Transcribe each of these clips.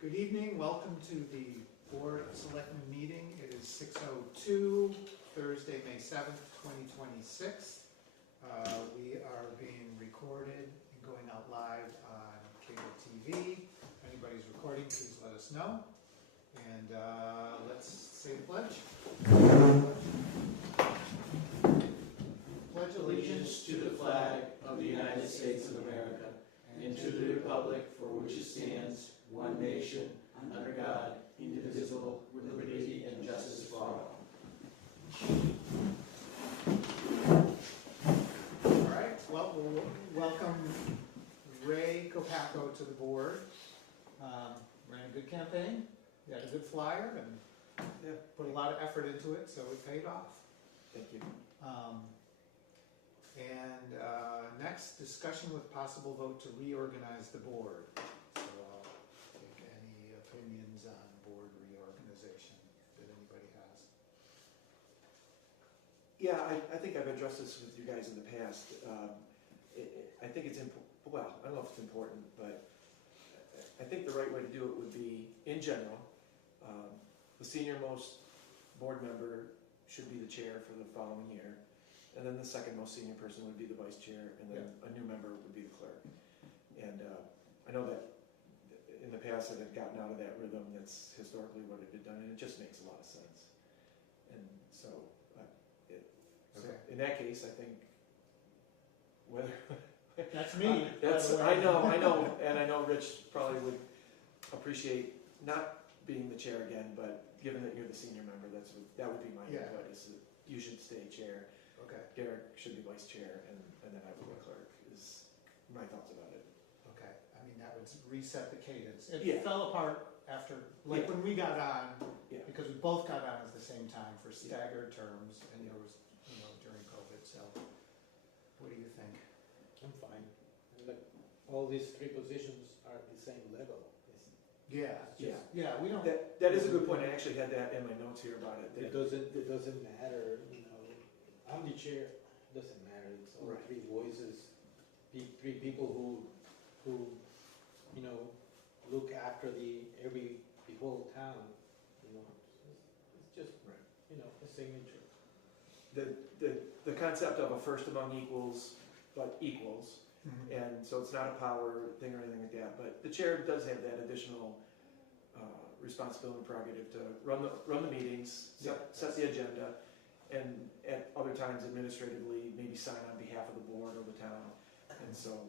Good evening, welcome to the Board of Selectmen meeting. It is 6:02, Thursday, May 7th, 2026. We are being recorded and going out live on cable TV. If anybody's recording, please let us know. And let's say the pledge. Pledge Allegiance to the flag of the United States of America and to the republic for which it stands, one nation, under God, indivisible, with liberty and justice for all. All right, well, we'll welcome Ray Kopaco to the board. Ran a good campaign, he had a good flyer, and put a lot of effort into it, so it paid off. Thank you. Next, discussion with possible vote to reorganize the board. So I'll take any opinions on board reorganization that anybody has. Yeah, I think I've addressed this with you guys in the past. I think it's well, I don't know if it's important, but I think the right way to do it would be, in general, the senior most board member should be the chair for the following year. And then the second most senior person would be the vice chair, and then a new member would be the clerk. And I know that in the past it had gotten out of that rhythm. That's historically what it had done, and it just makes a lot of sense. And so, in that case, I think whether That's me. that's I know, and I know Rich probably would appreciate not being the chair again, but given that you're the senior member, that would be my input. Is that you should stay chair. Okay. Garrett should be vice chair, and then I would be clerk, is my thoughts about it. Okay, I mean, that would reset the cadence. It Yeah. fell apart after, like when we got on, Yeah. because we both got on at the same time for staggered terms, and there was, during COVID, so what do you think? I'm fine. Like, all these three positions are at the same level. Yeah, Yeah. yeah, we don't, That is a good point. I actually had that in my notes here about it. It doesn't matter, I'm the chair, doesn't matter, it's all Right. three voices, three people who, look after the whole town, it's just, Right. a signature. The concept of a first among equals, but equals, and so it's not a power thing or anything like that, but the chair does have that additional responsibility and prerogative to run the meetings, set the agenda, and at other times administratively maybe sign on behalf of the board or the town. And so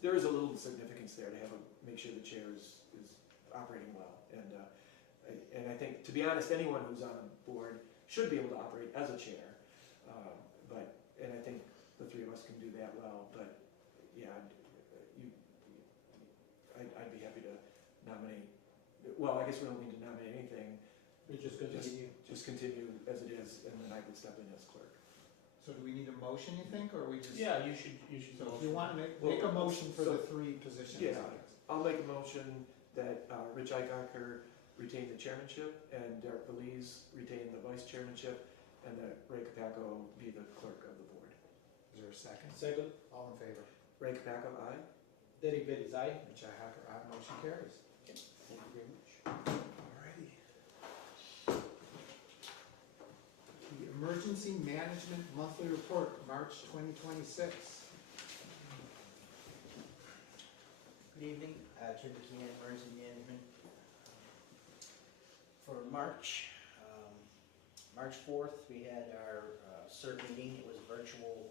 there is a little significance there to make sure the chair is operating well. And I think, to be honest, anyone who's on the board should be able to operate as a chair. And I think the three of us can do that well. But yeah, I'd be happy to nominate. Well, I guess we don't need to nominate anything. We just continue. Just continue as it is, and then I would step in as clerk. so do we need a motion, you think, or we just? Yeah, you should. So if you want to make a motion for the three positions. Yeah, I'll make a motion that Rich Eichaker retain the chairmanship, and Derek Belize retain the vice chairmanship, and that Ray Kopaco be the clerk of the board. Is there a second? Second, All in favor? Ray Kopaco, aye. Derek Bailey's aye. Rich Hacker, aye, motion carries. Thank you very much. Alrighty. The Emergency Management Monthly Report, March 2026. Good evening, Jim McKeon, Emergency Management. For March 4th, we had our CERT meeting. It was a virtual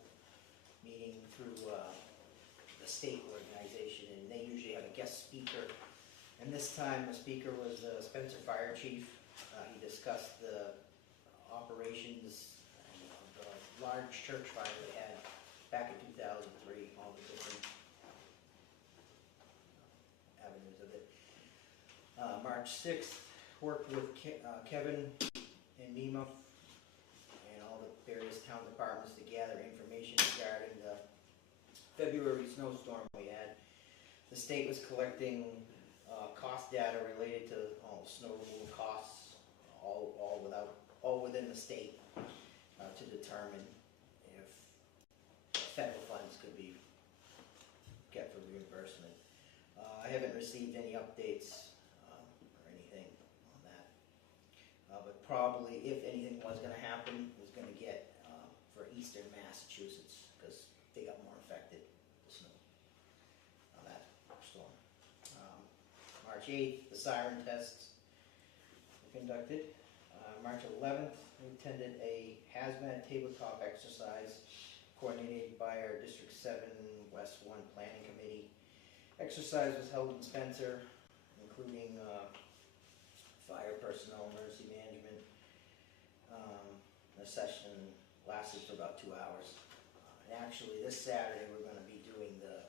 meeting through the state organization, and they usually have a guest speaker. And this time, the speaker was Spencer Fire Chief. He discussed the operations of the large church fire they had back in 2003, all the different avenues of it. March 6th, worked with Kevin and Mima and all the various town departments to gather information regarding the February snowstorm we had. The state was collecting cost data related to snow removal costs, all within the state, to determine if federal funds could be get for reimbursement. I haven't received any updates or anything on that. But probably, if anything was gonna happen, was gonna get for eastern Massachusetts, because they got more affected with snow on that storm. March 8th, the siren tests were conducted. March 11th, we attended a hazmat tabletop exercise coordinated by our District 7 West 1 Planning Committee. Exercise was held in Spencer, including fire personnel, emergency management. The session lasted for about 2 hours. And actually, this Saturday, we're going to be doing the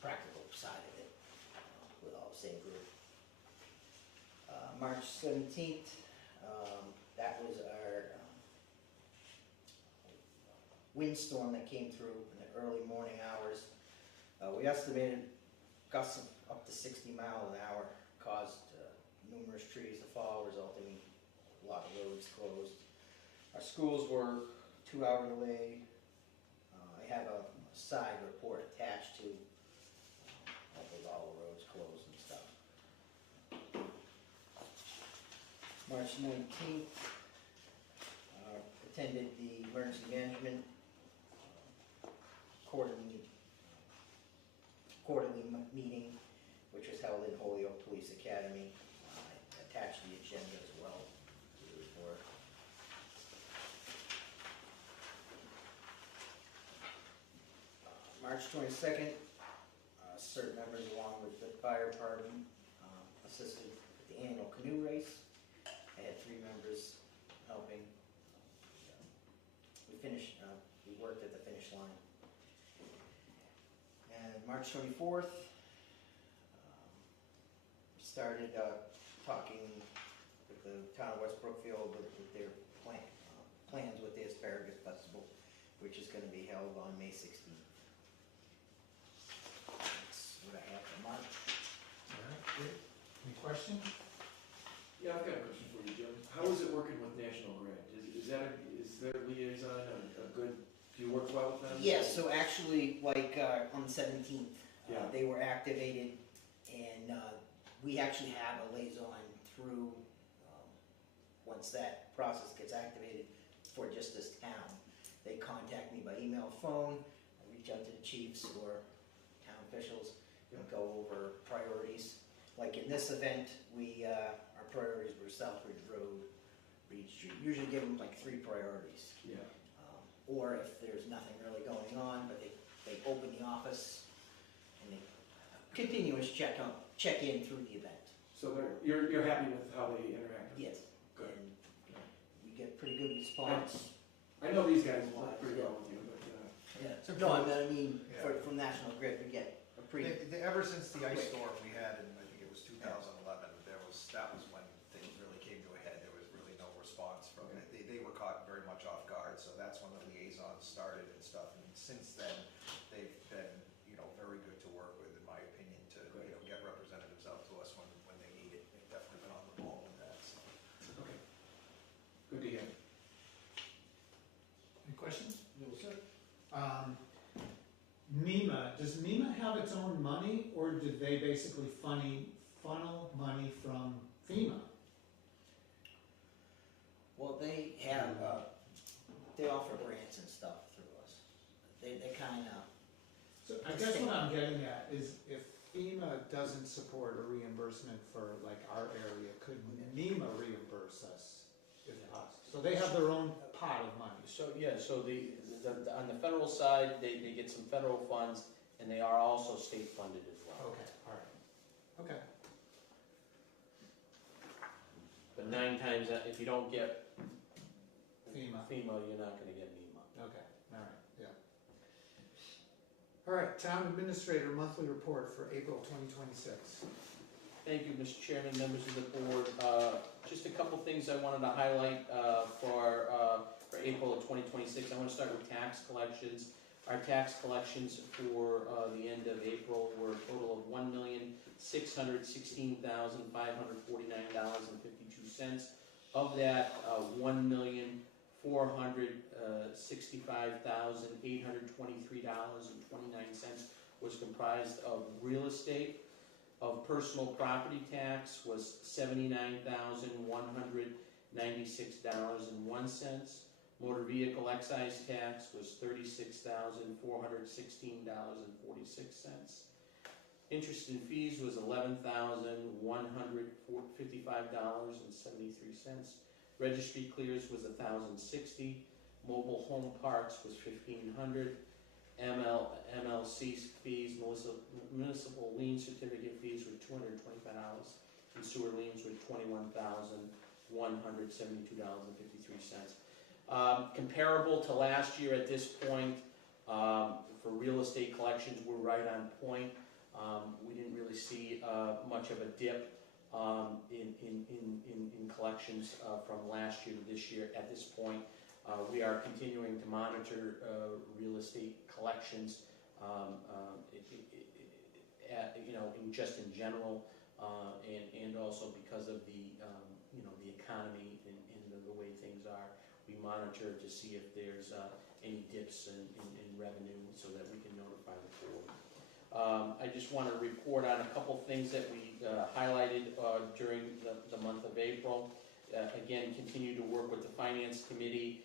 practical side of it with all the same group. March 17th, that was our windstorm that came through in the early morning hours. We estimated gusts of up to 60 miles an hour caused numerous trees to fall, resulting in a lot of roads closed. Our schools were 2 hour delayed. I have a side report attached to with all the roads closed and stuff. March 19th, attended the emergency management quarterly meeting, which was held in Holyoke Police Academy. I attached the agenda as well to the report. March 22nd, certain members along with the fire department assisted with the annual canoe race. I had 3 members helping. We finished, we worked at the finish line. And March 24th, started talking with the town of West Brookfield with their plans with the Asparagus Festival, which is going to be held on May 16th. That's what I have for March. All right, great. Any questions? Yeah, I've got a question for you, Jim. How is it working with National Grid? Is their liaison a good, do you work well with them? Yes, so actually, like on the 17th, Yeah. they were activated, and we actually have a liaison through, once that process gets activated for just this town. They contact me by email, phone, I reach out to the chiefs or town officials and go over priorities. Like in this event, our priorities were Southbridge Road, Reed Street. Usually give them like 3 priorities. Yeah. Or if there's nothing really going on, but they open the office and they continuous check in through the event. So you're happy with how they interact? Yes. Good. And we get pretty good response. I know these guys work pretty well with you, but Yeah. So No, I mean, Yeah. from National Grid, we get a pretty, Ever since the ice Quick. storm we had in, I think it was 2011, that was when things really came to a head. There was really no response from it. They were caught very much off guard, so that's when the liaisons started and stuff. And since then, they've been, very good to work with, in my opinion, to, get representatives out to us when they need it. They've definitely been on the ball with that, so. okay. Good to hear. Any questions? No, sir. MEMA, does MEMA have its own money, or do they basically funnel money from FEMA? well, they have, they offer grants and stuff through us. They kind of, So I guess what I'm getting at is if FEMA doesn't support a reimbursement for like our area, could MEMA reimburse us if possible? So they have their own pot of money. So, yeah, so on the federal side, they get some federal funds, and they are also state funded as well. Okay, all right. Okay, But 9 times, if you don't get FEMA. FEMA, you're not gonna get MEMA. Okay, all right, yeah. All right, Town Administrator Monthly Report for April 2026. Thank you, Mr. Chairman, members of the board. Just a couple things I wanted to highlight for April of 2026. I want to start with tax collections. Our tax collections for the end of April were a total of $1,616,549.52. Of that, $1,465,823.29 was comprised of real estate. Of personal property tax was $79,196.01. Motor vehicle excise tax was $36,416.46. Interest and fees was $11,155.73. Registry clears was $1,060. Mobile home parks was $1,500. MLC fees, municipal lien certificate fees were $225, and sewer liens were $21,172.53. Comparable to last year at this point, for real estate collections, we're right on point. We didn't really see much of a dip in collections from last year to this year at this point. We are continuing to monitor real estate collections, just in general, and also because of the the economy and the way things are. We monitor to see if there's any dips in revenue so that we can notify the board. I just want to report on a couple things that we highlighted during the month of April. Again, continue to work with the Finance Committee,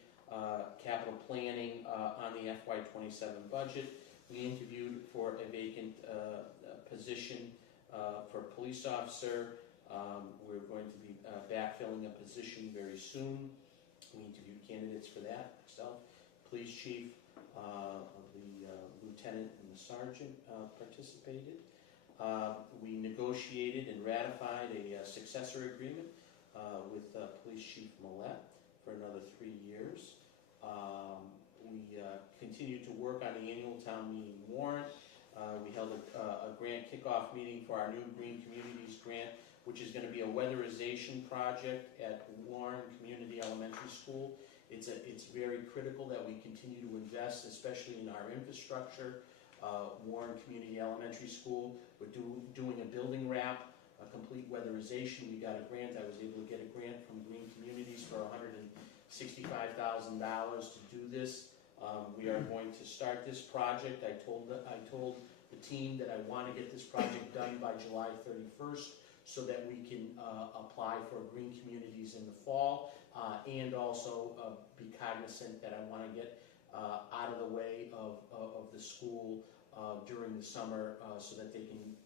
capital planning on the FY27 budget. We interviewed for a vacant position for a police officer. We're going to be backfilling a position very soon. We interviewed candidates for that. Myself, police chief, the lieutenant and the sergeant participated. We negotiated and ratified a successor agreement with Police Chief Millette for another 3 years. We continue to work on the annual town meeting warrant. We held a grant kickoff meeting for our new Green Communities grant, which is going to be a weatherization project at Warren Community Elementary School. It's very critical that we continue to invest, especially in our infrastructure. Warren Community Elementary School, we're doing a building wrap, a complete weatherization. We got a grant. I was able to get a grant from Green Communities for $165,000 to do this. We are going to start this project. I told the team that I want to get this project done by July 31st so that we can apply for Green Communities in the fall, and also be cognizant that I want to get out of the way of the school during the summer so that they can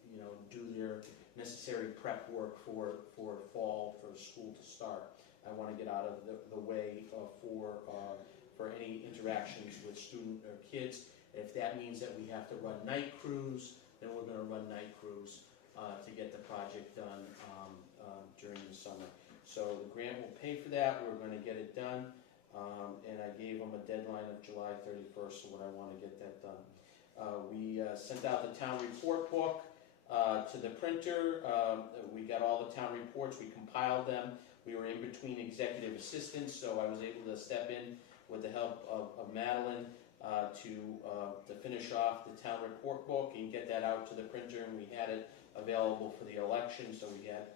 do their necessary prep work for fall, for school to start. I want to get out of the way for any interactions with student or kids. If that means that we have to run night crews, then we're going to run night crews to get the project done during the summer. So the grant will pay for that. We're going to get it done, and I gave them a deadline of July 31st, so when I want to get that done. We sent out the town report book to the printer. We got all the town reports. We compiled them. We were in between executive assistants, so I was able to step in with the help of Madeline to finish off the town report book and get that out to the printer, and we had it available for the election, so we had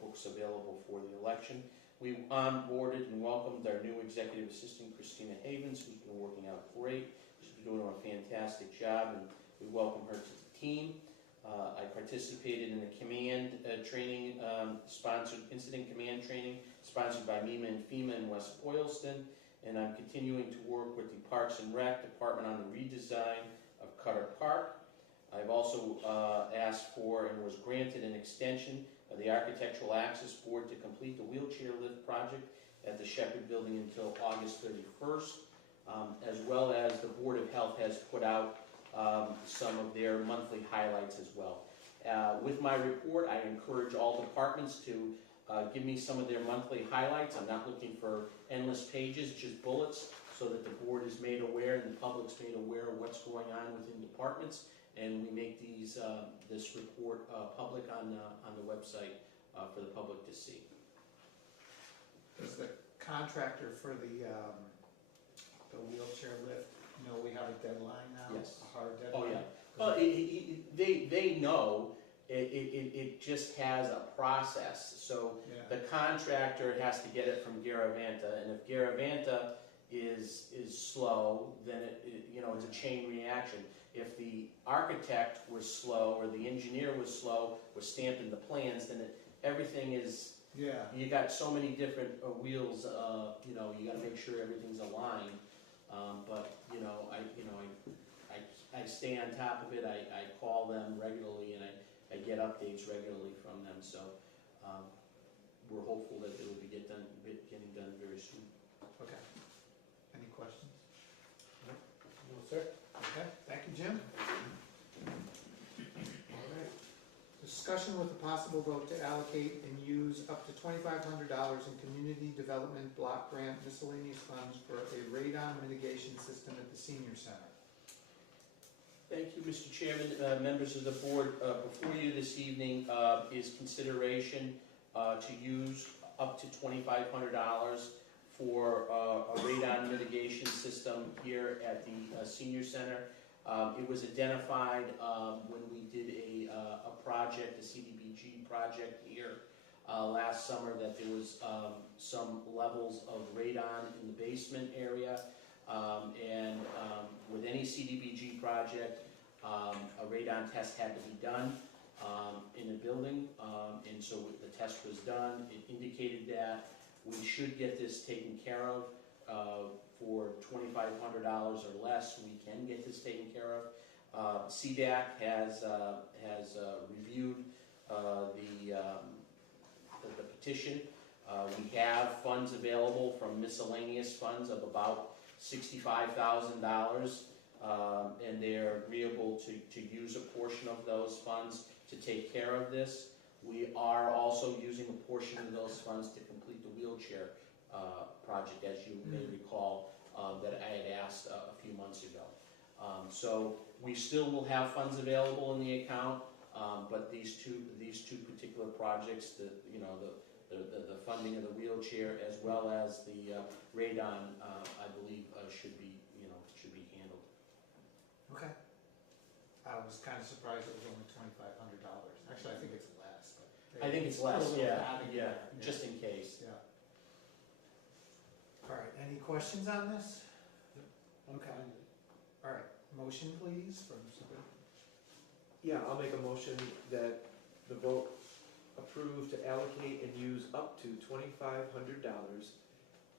books available for the election. We onboarded and welcomed our new executive assistant, Christina Havens, who's been working out great. She's been doing a fantastic job, and we welcome her to the team. I participated in the command training, sponsored incident command training, sponsored by MEMA and FEMA in West Boylston, and I'm continuing to work with the Parks and Rec Department on the redesign of Cutter Park. I've also asked for and was granted an extension of the Architectural Access Board to complete the wheelchair lift project at the Shepherd Building until August 31st, as well as the Board of Health has put out some of their monthly highlights as well. With my report, I encourage all departments to give me some of their monthly highlights. I'm not looking for endless pages, just bullets, so that the board is made aware and the public's made aware of what's going on within departments. And we make this report public on the website for the public to see. Does the contractor for the wheelchair lift know we have a deadline now? Yes. A hard Oh, deadline? yeah. Well, they know. It just has a process. So Yeah. the contractor has to get it from Garavanta, and if Garavanta is slow, then it's a chain reaction. If the architect was slow, or the engineer was slow, was stamping the plans, then everything is, Yeah. you got so many different wheels, you gotta make sure everything's aligned. But, I stay on top of it, I call them regularly, and I get updates regularly from them, so, we're hopeful that it will be getting done very soon. Okay. Any questions? No, sir. Okay, thank you, Jim. All right. Discussion with a possible vote to allocate and use up to $2,500 in community development block grant miscellaneous funds for a radon mitigation system at the senior center. Thank you, Mr. Chairman, members of the board. Before you this evening is consideration to use up to $2,500 for a radon mitigation system here at the senior center. It was identified when we did a project, a CDBG project here last summer, that there was some levels of radon in the basement area. And with any CDBG project, a radon test had to be done in a building, and so the test was done. It indicated that we should get this taken care of for $2,500 or less. We can get this taken care of. CDAC has reviewed the petition. We have funds available from miscellaneous funds of about $65,000, and they're agreeable to use a portion of those funds to take care of this. We are also using a portion of those funds to complete the wheelchair project, as you may recall, that I had asked a few months ago. So we still will have funds available in the account, but these two particular projects, the funding of the wheelchair as well as the radon, I believe should be handled. Okay. I was kind of surprised it was only $2,500. Actually, I think it's less, but. I think it's put a less, little yeah, adding yeah, there. just in case. Yeah. All right, any questions on this? Okay. All right, motion please from somebody. Yeah, I'll make a motion that the vote approve to allocate and use up to $2,500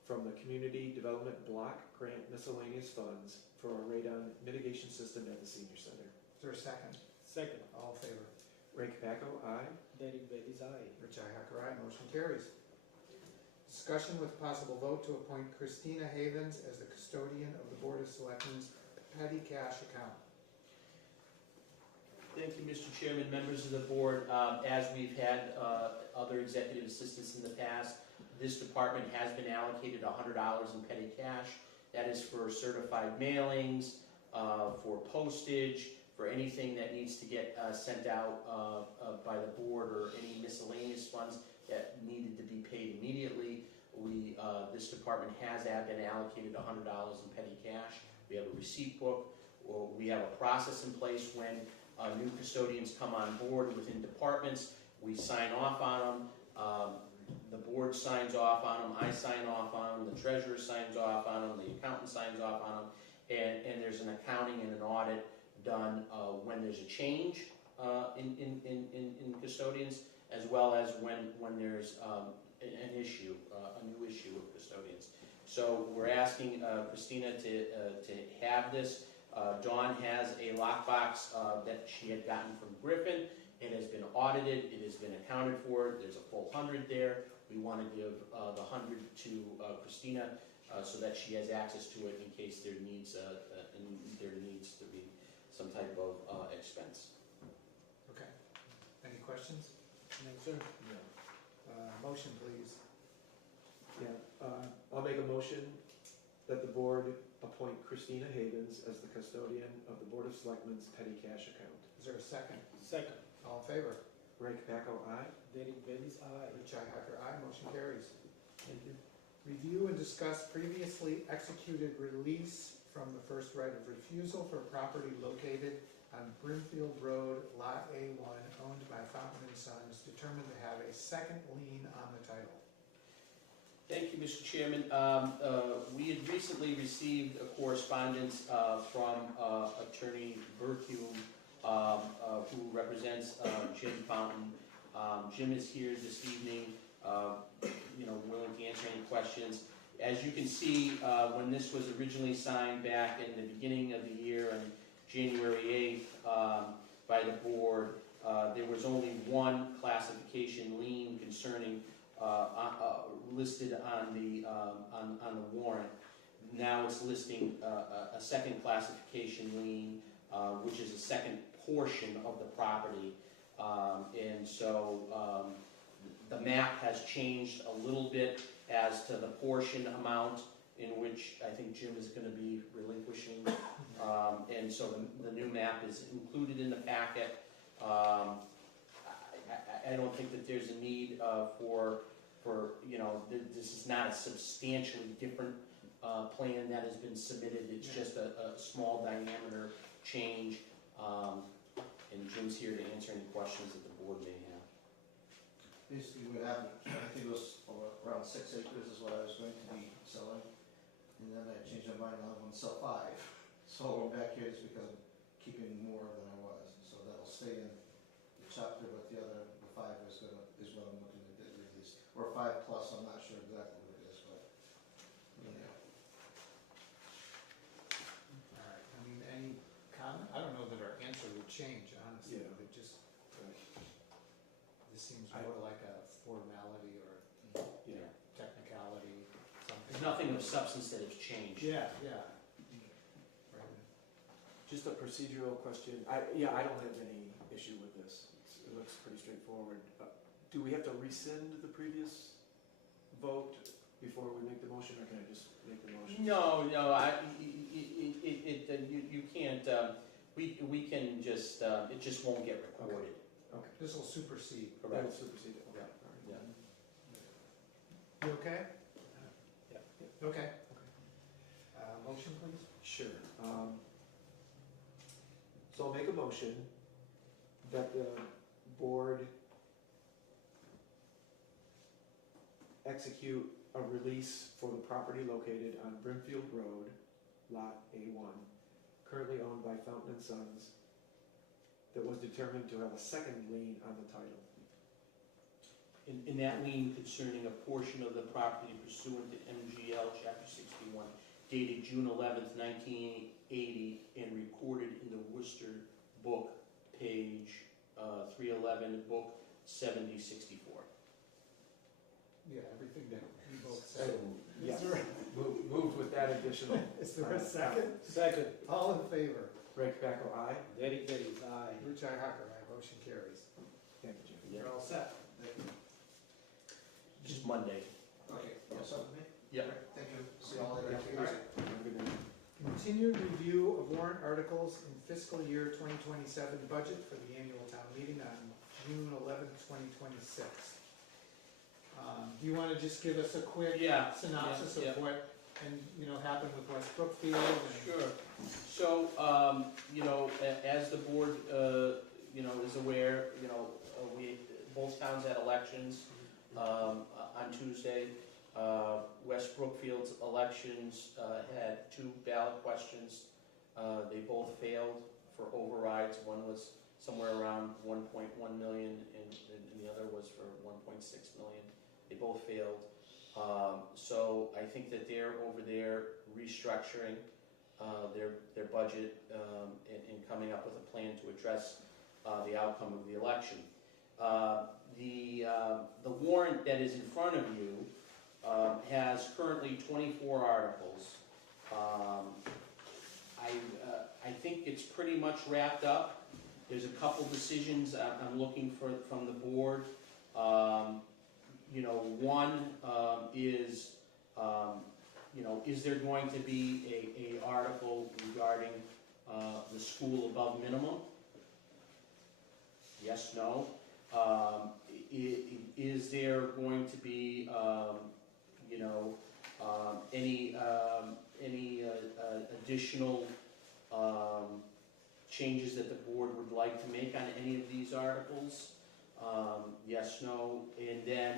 from the Community Development Block Grant Miscellaneous Funds for a radon mitigation system at the senior center. Is there a second? Second. All in favor? Ray Capaco, aye. Derek Bailey's aye. Richi Hacker, aye. Motion carries. Discussion with possible vote to appoint Christina Havens as the custodian of the Board of Selectmen's petty cash account. Thank you, Mr. Chairman, members of the board. As we've had other executive assistants in the past, this department has been allocated $100 in petty cash. That is for certified mailings, for postage, for anything that needs to get sent out by the board, or any miscellaneous funds that needed to be paid immediately. This department has been allocated $100 in petty cash. We have a receipt book. We have a process in place when new custodians come on board within departments. We sign off on them. The board signs off on them. I sign off on them. The treasurer signs off on them. The accountant signs off on them. And there's an accounting and an audit done when there's a change in custodians, as well as when there's an issue, a new issue of custodians. So we're asking Christina to have this. Dawn has a lockbox that she had gotten from Griffin. It has been audited. It has been accounted for. There's a full 100 there. We want to give the 100 to Christina so that she has access to it in case there needs to be some type of expense. Okay. Any questions? No, sir. No. Motion please. Yeah, I'll make a motion that the board appoint Christina Havens as the custodian of the Board of Selectmen's petty cash account. Is there a second? Second. All in favor? Ray Capaco, aye. Derek Bailey's aye. Richi Hacker, aye. Motion carries. Thank you. Review and discuss previously executed release from the first right of refusal for property located on Brimfield Road, Lot A1, owned by Fountain and Sons, determined to have a second lien on the title. Thank you, Mr. Chairman. We had recently received a correspondence from Attorney Berthume, who represents Jim Fountain. Jim is here this evening, willing to answer any questions. As you can see, when this was originally signed back in the beginning of the year on January 8th by the board, there was only one classification lien concerning listed on the warrant. Now it's listing a second classification lien, which is a second portion of the property, and so the map has changed a little bit as to the portion amount in which I think Jim is going to be relinquishing, and so the new map is included in the packet. I don't think that there's a need for this is not a substantially different plan that has been submitted. It's just a small diameter change, and Jim's here to answer any questions that the board may have. Basically what happened, I think it was around 6 acres is what I was going to be selling, and then I changed my mind, I want to sell 5. So I'm back here just because I'm keeping more than I was, so that'll stay in the chapter, but the 5 is what I'm looking to get released. Or 5 plus, I'm not sure exactly what it is, but, yeah. All right, I mean, any comment? I don't know that our answer would change, honestly. Yeah. It just, this seems more like a formality or technicality, something. There's nothing of substance that has changed. Yeah. Right. Just a procedural question. I don't have any issue with this. It looks pretty straightforward. Do we have to rescind the previous vote before we make the motion, or can I just make the motion? No, you can't, we can just, it just won't get recorded. Okay. This will supersede. That will supersede it. Okay. Yeah. All right. You okay? Yeah. Okay. Motion, please? Sure. So I'll make a motion that the board execute a release for the property located on Brimfield Road, Lot A1, currently owned by Fountain and Sons, that was determined to have a second lien on the title. In that lien concerning a portion of the property pursuant to MGL Chapter 61, dated June 11th, 1980, and recorded in the Worcester Book, page 311, Book 7064. Yeah, everything that we both said. Yes. Is there- Moved with that additional. Is there a second? Second. All in favor? Rick Bacco, aye. Derek Bailey's aye. Richi Hacker, aye. Motion carries. Thank you, Jim. Yeah. You're all set. Just Monday. Okay, you have something for me? Yep. Thank you. See you all later. All right. Have a good night. Continued review of warrant articles in fiscal year 2027 budget for the annual town meeting on June 11th, 2026. Do you want to just give us a quick Yeah, synopsis yeah, of what happened with West Brookfield? And Sure. So, as the board, is aware, we, both towns had elections, on Tuesday. West Brookfield's elections, had 2 ballot questions. They both failed for overrides. One was somewhere around 1.1 million and the other was for 1.6 million. They both failed. So I think that they're over there restructuring their budget and coming up with a plan to address the outcome of the election. The warrant that is in front of you has currently 24 articles. I think it's pretty much wrapped up. There's a couple decisions I'm looking for from the board. One is there going to be a article regarding the school above minimum? Yes, no. Is there going to be any additional changes that the board would like to make on any of these articles? Yes, no. And then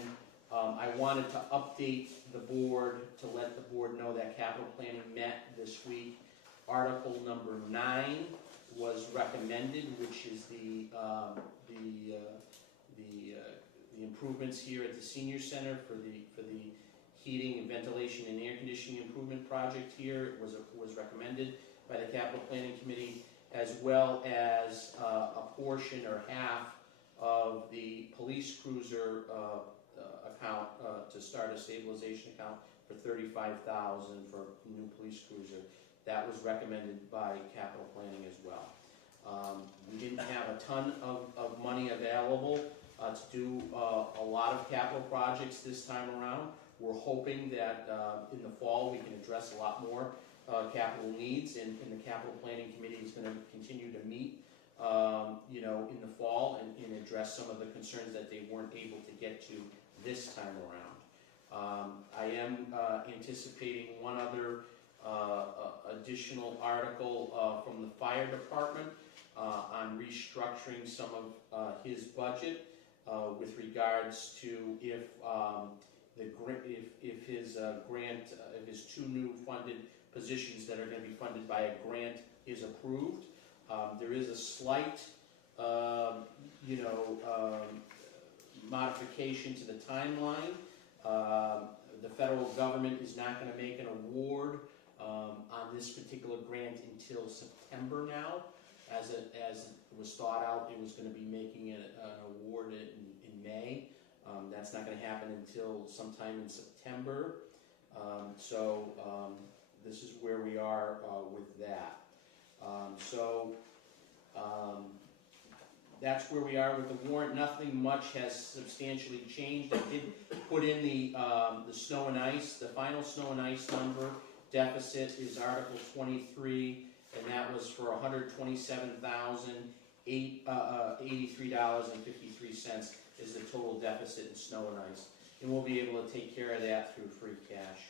I wanted to update the board to let the board know that capital planning met this week. Article number 9 was recommended, which is the improvements here at the senior center for the heating and ventilation and air conditioning improvement project here. It was recommended by the capital planning committee, as well as a portion or half of the police cruiser account to start a stabilization account for $35,000 for a new police cruiser. That was recommended by capital planning as well. We didn't have a ton of money available to do a lot of capital projects this time around. We're hoping that in the fall we can address a lot more capital needs, and the capital planning committee is going to continue to meet in the fall and address some of the concerns that they weren't able to get to this time around. I am anticipating one other additional article from the fire department on restructuring some of his budget with regards to if his 2 new funded positions that are going to be funded by a grant is approved. There is a slight, modification to the timeline. The federal government is not going to make an award on this particular grant until September now. As it was thought out, it was going to be making an award in May. That's not going to happen until sometime in September. This is where we are with that. That's where we are with the warrant. Nothing much has substantially changed. I did put in the snow and ice. The final snow and ice number deficit is Article 23, and that was for $127,083.53 is the total deficit in snow and ice. And we'll be able to take care of that through free cash.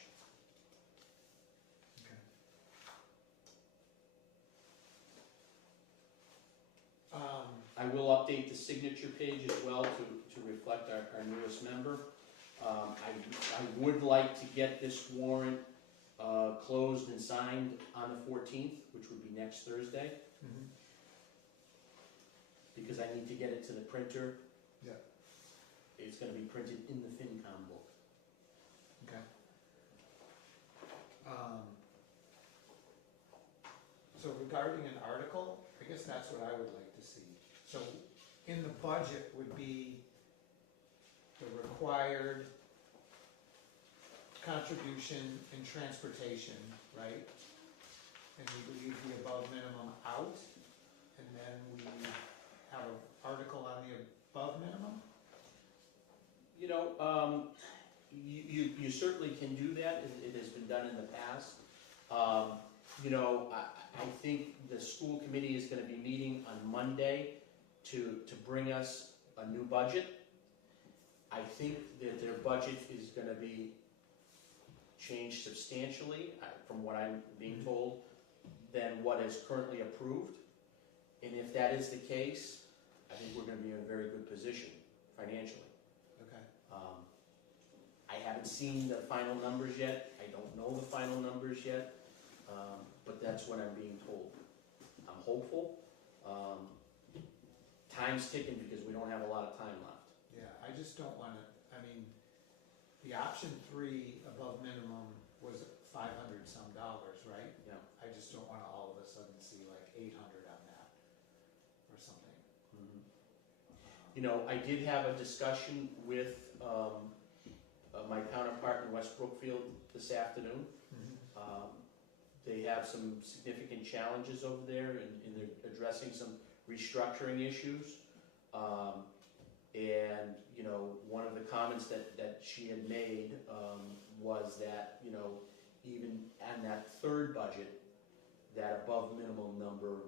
I will update the signature page as well to reflect our newest member. I would like to get this warrant closed and signed on the 14th, which would be next Thursday, because I need to get it to the printer. Yeah. It's going to be printed in the FinCom book. Okay. So regarding an article, I guess that's what I would like to see. So in the budget would be the required contribution in transportation, right? And we leave the above minimum out, and then we have an article on the above minimum? You certainly can do that. It has been done in the past. I think the school committee is going to be meeting on Monday to bring us a new budget. I think that their budget is going to be changed substantially, from what I'm being told, than what is currently approved. And if that is the case, I think we're going to be in a very good position financially. Okay. I haven't seen the final numbers yet. I don't know the final numbers yet, but that's what I'm being told. I'm hopeful. Time's ticking because we don't have a lot of time left. Yeah, I just don't want to, the option 3 above minimum was $500 some, right? Yeah. I just don't want to all of a sudden see like 800 on that or something. I did have a discussion with my counterpart in West Brookfield this afternoon. They have some significant challenges over there, and they're addressing some restructuring issues. And one of the comments that she had made was that even on that third budget, that above minimum number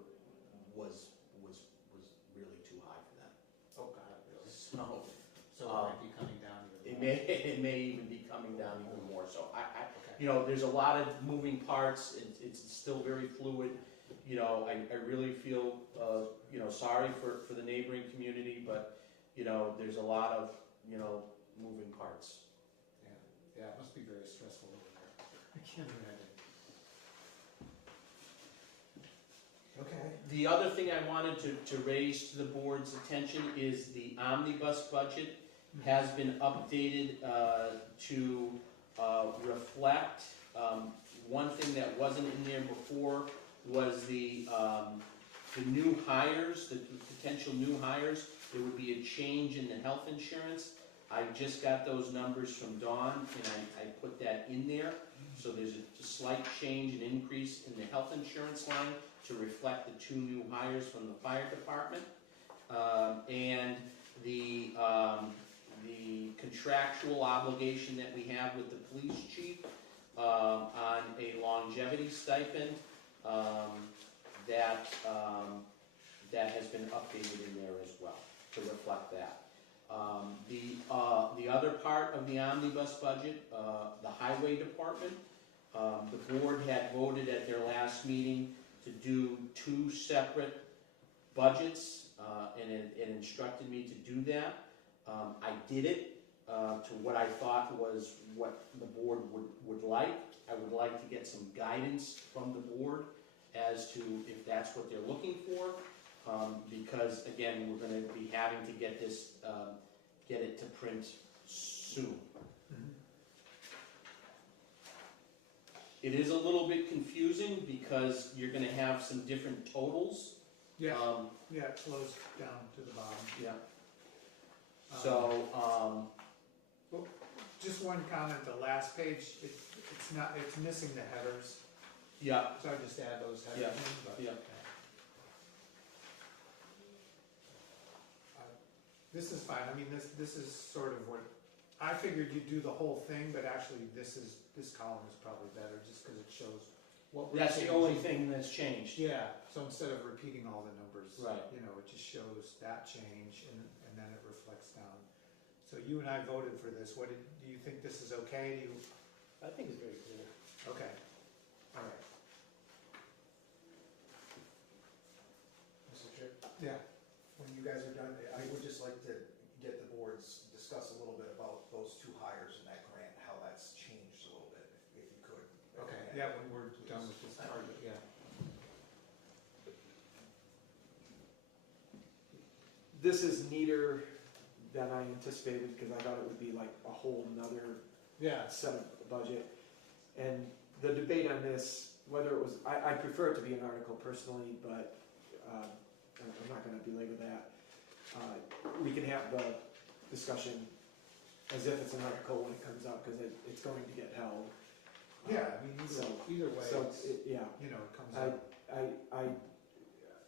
was really too high for them. Oh, God, really? So So it might be coming down even more. it may even be coming down even more. So there's a lot of moving parts. It's still very fluid. I really feel sorry for the neighboring community, but there's a lot of moving parts. Yeah, it must be very stressful over there. I can't imagine. Okay. The other thing I wanted to raise to the board's attention is the omnibus budget has been updated to reflect, one thing that wasn't in there before was the new hires, the potential new hires. There would be a change in the health insurance. I just got those numbers from Dawn, and I put that in there. So there's a slight change, an increase in the health insurance line to reflect the 2 new hires from the fire department. And the contractual obligation that we have with the police chief on a longevity stipend that has been updated in there as well to reflect that. The other part of the omnibus budget, the highway department, the board had voted at their last meeting to do 2 separate budgets, and it instructed me to do that. I did it to what I thought was what the board would like. I would like to get some guidance from the board as to if that's what they're looking for, because again, we're going to be having to get this, get it to print soon. It is a little bit confusing because you're going to have some different totals. Yeah, yeah, it flows down to the bottom. Yeah. So, So, just one comment, the last page, it's missing the headers, yeah, so I just add those headers Yeah, in, but. yeah. This is fine, I mean, this is sort of what, I figured you'd do the whole thing, but actually this column is probably better, just because it shows what we're that's the changing. only thing that's changed. Yeah, so instead of repeating all the numbers, Right. you know, it just shows that change and then it reflects down. So you and I voted for this, do you think this is okay? I think it's very clear. Okay, all right. Mr. Chair, Yeah, when you guys are done, I would just like to get the boards, discuss a little bit about those 2 hires in that grant, how that's changed a little bit, if you could. okay, yeah, when we're done with this part of it, yeah. This is neater than I anticipated, because I thought it would be like a whole nother Yeah, set of budget. And the debate on this, whether it was, I prefer it to be an article personally, but I'm not gonna belabor that. We can have the discussion as if it's an article when it comes up, because it's going to get held. yeah, I mean, either way, So, it's, yeah, you know, it comes up.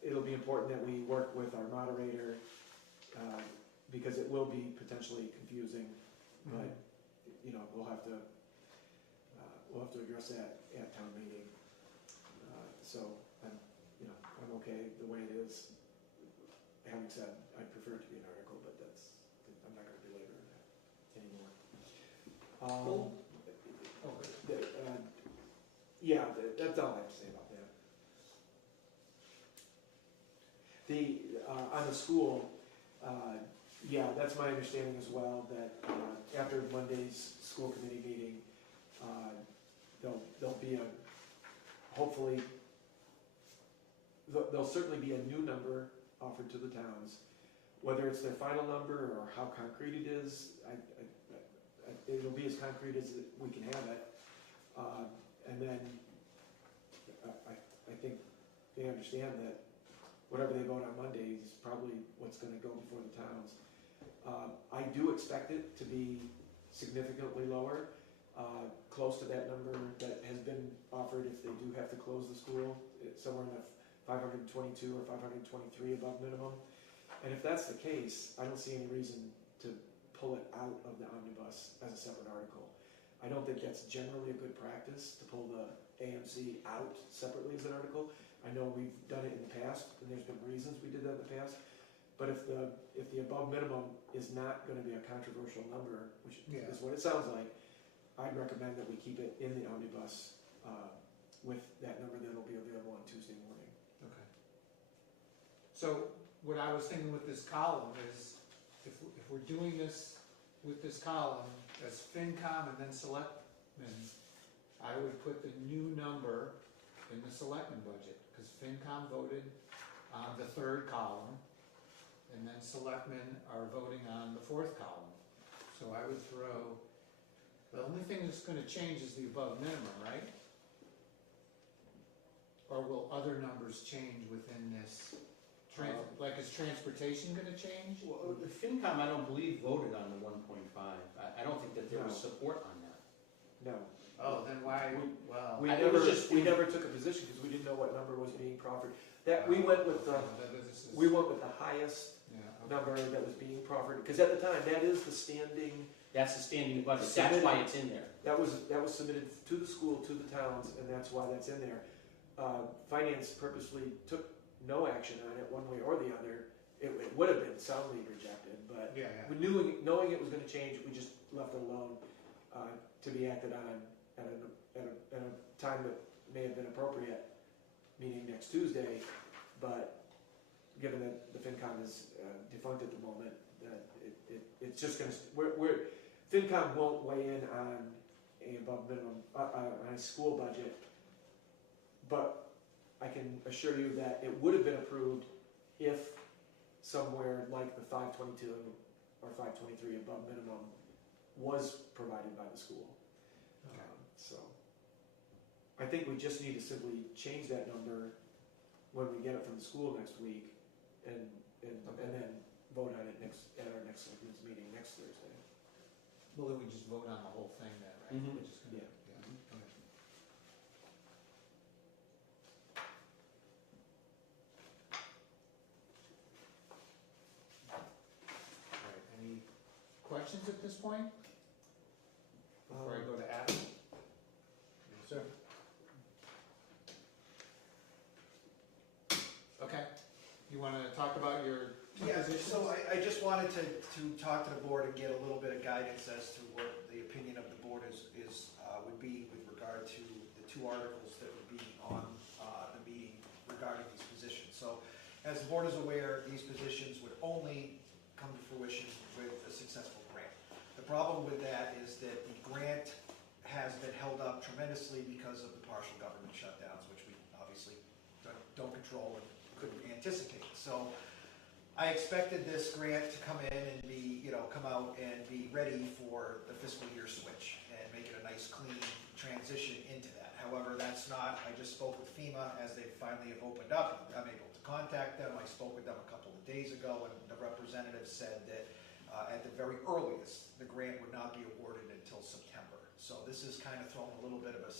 it'll be important that we work with our moderator, because it will be potentially confusing, but, you know, we'll have to address that at town meeting. So, I'm okay the way it is. Having said, I prefer it to be an article, but I'm not gonna belabor that anymore. Cool. Okay. Yeah, that's all I have to say about that. On the school, yeah, that's my understanding as well, that after Monday's school committee meeting, there'll be hopefully, there'll certainly be a new number offered to the towns. Whether it's their final number or how concrete it is, it'll be as concrete as we can have it. And then I think they understand that whatever they vote on Monday is probably what's gonna go before the towns. I do expect it to be significantly lower, close to that number that has been offered if they do have to close the school. It's somewhere in the 522 or 523 above minimum. And if that's the case, I don't see any reason to pull it out of the omnibus as a separate article. I don't think that's generally a good practice to pull the AMC out separately as an article. I know we've done it in the past, and there's been reasons we did that in the past. But if the above minimum is not gonna be a controversial number, which Yeah. is what it sounds like, I'd recommend that we keep it in the omnibus with that number that'll be available on Tuesday morning. Okay. So what I was thinking with this column is, if we're doing this with this column, as FinCom and then Selectmen, I would put the new number in the Selectmen budget, because FinCom voted on the third column, and then Selectmen are voting on the fourth column. So I would throw, the only thing that's gonna change is the above minimum, right? Or will other numbers change within this? Like, is transportation gonna change? Well, the FinCom, I don't believe, voted on the 1.5. I don't think that there was No. support on that. No. Oh, then why, well. We It was never, just- we never took a position because we didn't know what number was being proffered. That, we went with the, This is- we went with the highest Yeah, okay. number that was being proffered, because at the time, that is the standing, That's the standing budget, that's why it's in there. that was submitted to the school, to the towns, and that's why that's in there. Finance purposely took no action on it one way or the other. It would have been soundly rejected, but Yeah, yeah. we knowing it was gonna change, we just left it alone, to be acted on at a time that may have been appropriate, meaning next Tuesday, but given that the FinCom is defunct at the moment, that it's just gonna, FinCom won't weigh in on a above minimum, on a school budget, but I can assure you that it would have been approved if somewhere like the 522 or 523 above minimum was provided by the school. Okay. So, I think we just need to simply change that number when we get it from the school next week, and then vote on it at our next selectmen's meeting next Thursday. Well, then we just vote on the whole thing then, right? Mhm. We're just gonna- Yeah. Okay. All right, any questions at this point? Before I go to Adam? Sir? Okay, you wanna talk about your two Yeah, positions? so I just wanted to talk to the board and get a little bit of guidance as to what the opinion of the board would be with regard to the two articles that would be on the meeting regarding these positions. So, as the board is aware, these positions would only come to fruition with a successful grant. The problem with that is that the grant has been held up tremendously because of the partial government shutdowns, which we obviously don't control and couldn't anticipate. So I expected this grant to come in and be, come out and be ready for the fiscal year switch and make it a nice clean transition into that. However, that's not, I just spoke with FEMA as they finally have opened up. I'm able to contact them. I spoke with them a couple of days ago, and the representative said that at the very earliest, the grant would not be awarded until September. So this is kind of throwing a little bit of a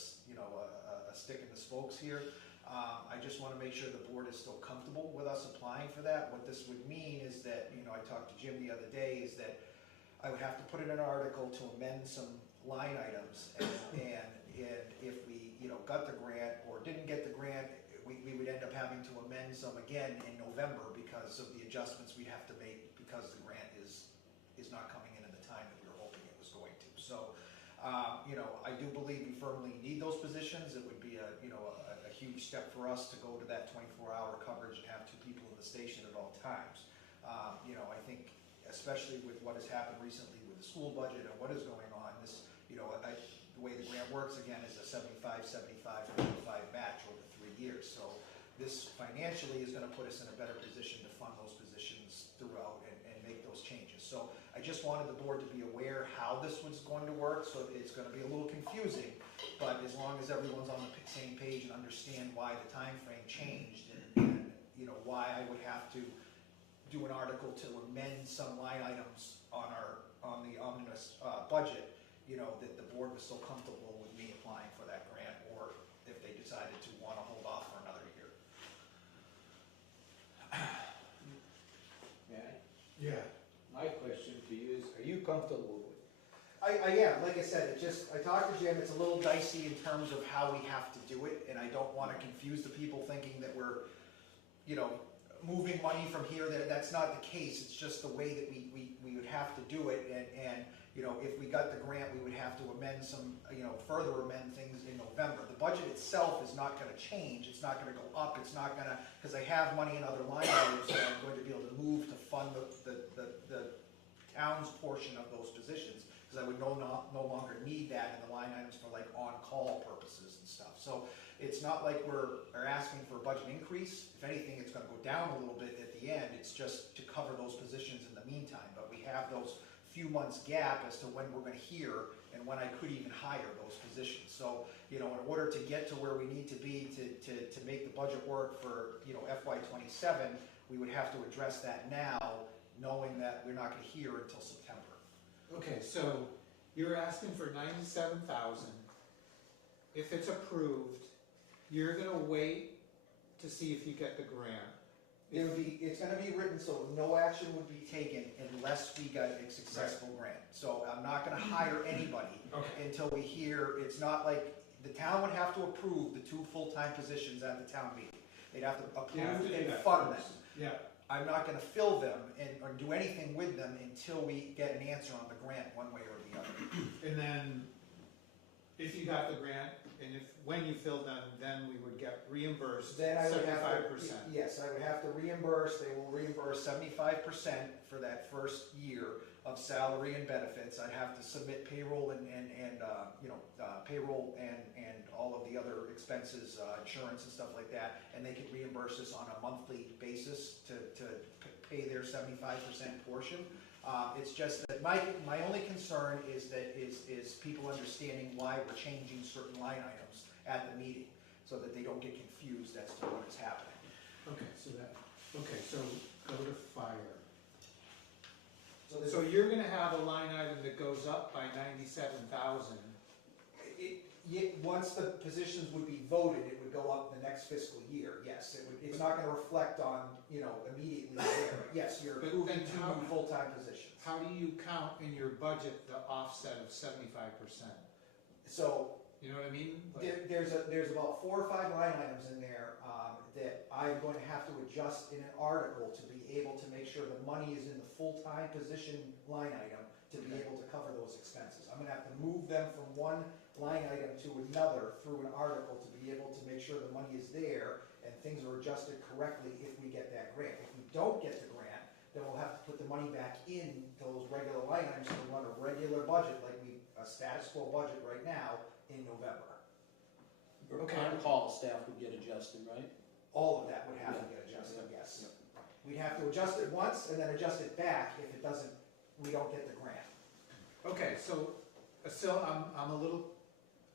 stick in the spokes here. I just want to make sure the board is still comfortable with us applying for that. What this would mean is that, I talked to Jim the other day, is that I would have to put in an article to amend some line items, and if we, got the grant or didn't get the grant, we would end up having to amend some again in November because of the adjustments we have to make because the grant is not coming in the time that we were hoping it was going to. So, I do believe we firmly need those positions. It would be a huge step for us to go to that 24-hour coverage and have two people in the station at all times. I think, especially with what has happened recently with the school budget and what is going on, this, the way the grant works again is a 75, 75, 25 match over 3 years. So this financially is going to put us in a better position to fund those positions throughout and make those changes. So I just wanted the board to be aware how this was going to work, so it's going to be a little confusing, but as long as everyone's on the same page and understand why the time frame changed and why I would have to do an article to amend some line items on the omnibus budget, that the board was so comfortable with me applying for that grant, or if they decided to want to hold off for another year. May I? Yeah. My question to you is, are you comfortable with? I am, like I said, I talked to Jim, it's a little dicey in terms of how we have to do it, and I don't want to confuse the people thinking that we're, moving money from here, that's not the case, it's just the way that we would have to do it, and if we got the grant, we would have to amend some, further amend things in November. The budget itself is not gonna change, it's not gonna go up, it's not gonna, because I have money in other line items that I'm going to be able to move to fund the town town's portion of those positions, because I would no longer need that in the line items for like on-call purposes and stuff. So it's not like we're asking for a budget increase. If anything, it's gonna go down a little bit at the end. It's just to cover those positions in the meantime. But we have those few months gap as to when we're gonna hear and when I could even hire those positions. So, you know, in order to get to where we need to be to make the budget work for, you know, FY '27, we would have to address that now, knowing that we're not gonna hear until September. Okay, so you're asking for 97,000. If it's approved, you're gonna wait to see if you get the grant. It's gonna be written so no action would be taken unless we got a successful grant. So I'm not gonna hire anybody Okay. until we hear, it's not like, the town would have to approve the 2 full-time positions at the town meeting. They'd have to You have approve to do and that fund them. first. Yeah, I'm not gonna fill them or do anything with them until we get an answer on the grant one way or the other. and then if you got the grant, and when you filled them, then we would get reimbursed Then I would have to, 75%. yes, I would have to reimburse, they will reimburse 75% for that first year of salary and benefits. I'd have to submit payroll and payroll and all of the other expenses, insurance and stuff like that, and they could reimburse us on a monthly basis to pay their 75% portion. It's just that my only concern is people understanding why we're changing certain line items at the meeting, so that they don't get confused as to what is happening. Okay, so go to fire. So So you're gonna have a line item that goes up by 97,000. once the positions would be voted, it would go up the next fiscal year, yes. It's not gonna reflect on, you know, immediately there. Yes, you're But approving then 2 how- new full-time positions. How do you count in your budget the offset of 75%? So You know what I mean? Like- there's about 4 or 5 line items in there that I'm going to have to adjust in an article to be able to make sure the money is in the full-time position line item to be able to cover those expenses. I'm gonna have to move them from one line item to another through an article to be able to make sure the money is there and things are adjusted correctly if we get that grant. If we don't get the grant, then we'll have to put the money back in those regular line items to run a regular budget, like a status quo budget right now in November. Okay. On-call staff would get adjusted, right? All of that would have to get adjusted, yes. We'd have to adjust it once and then adjust it back if it doesn't, we don't get the grant. Okay, so still, I'm a little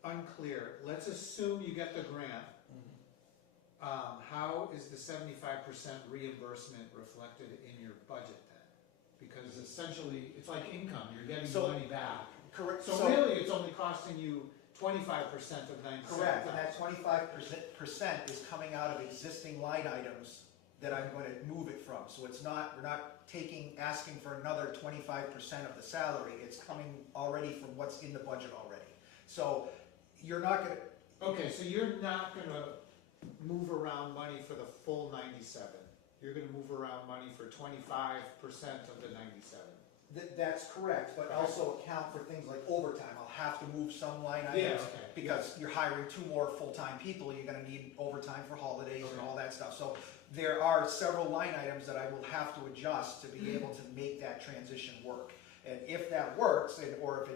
unclear. Let's assume you get the grant. How is the 75% reimbursement reflected in your budget then? Because essentially, it's like income, you're getting So- money back. Correct. So really, it's only costing you 25% of 97,000. Correct, and that 25% is coming out of existing line items that I'm going to move it from. So it's not, we're not asking for another 25% of the salary, it's coming already from what's in the budget already. So you're not gonna, Okay, so you're not gonna move around money for the full 97. You're gonna move around money for 25% of the 97. that's correct, but also account for things like overtime. I'll have to move some line items okay. because you're hiring 2 more full-time people, you're gonna need overtime for holidays and all that stuff. So there are several line items that I will have to adjust to be able to make that transition work. And if that works, or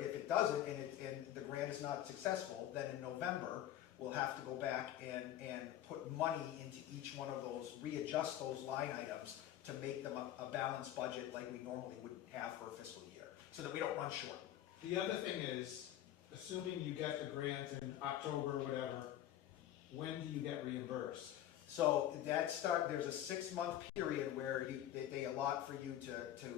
if it doesn't, and the grant is not successful, then in November, we'll have to go back and put money into each one of those, readjust those line items to make them a balanced budget like we normally would have for a fiscal year, so that we don't run short. The other thing is, assuming you get the grant in October or whatever, when do you get reimbursed? So there's a 6-month period where they allot for you to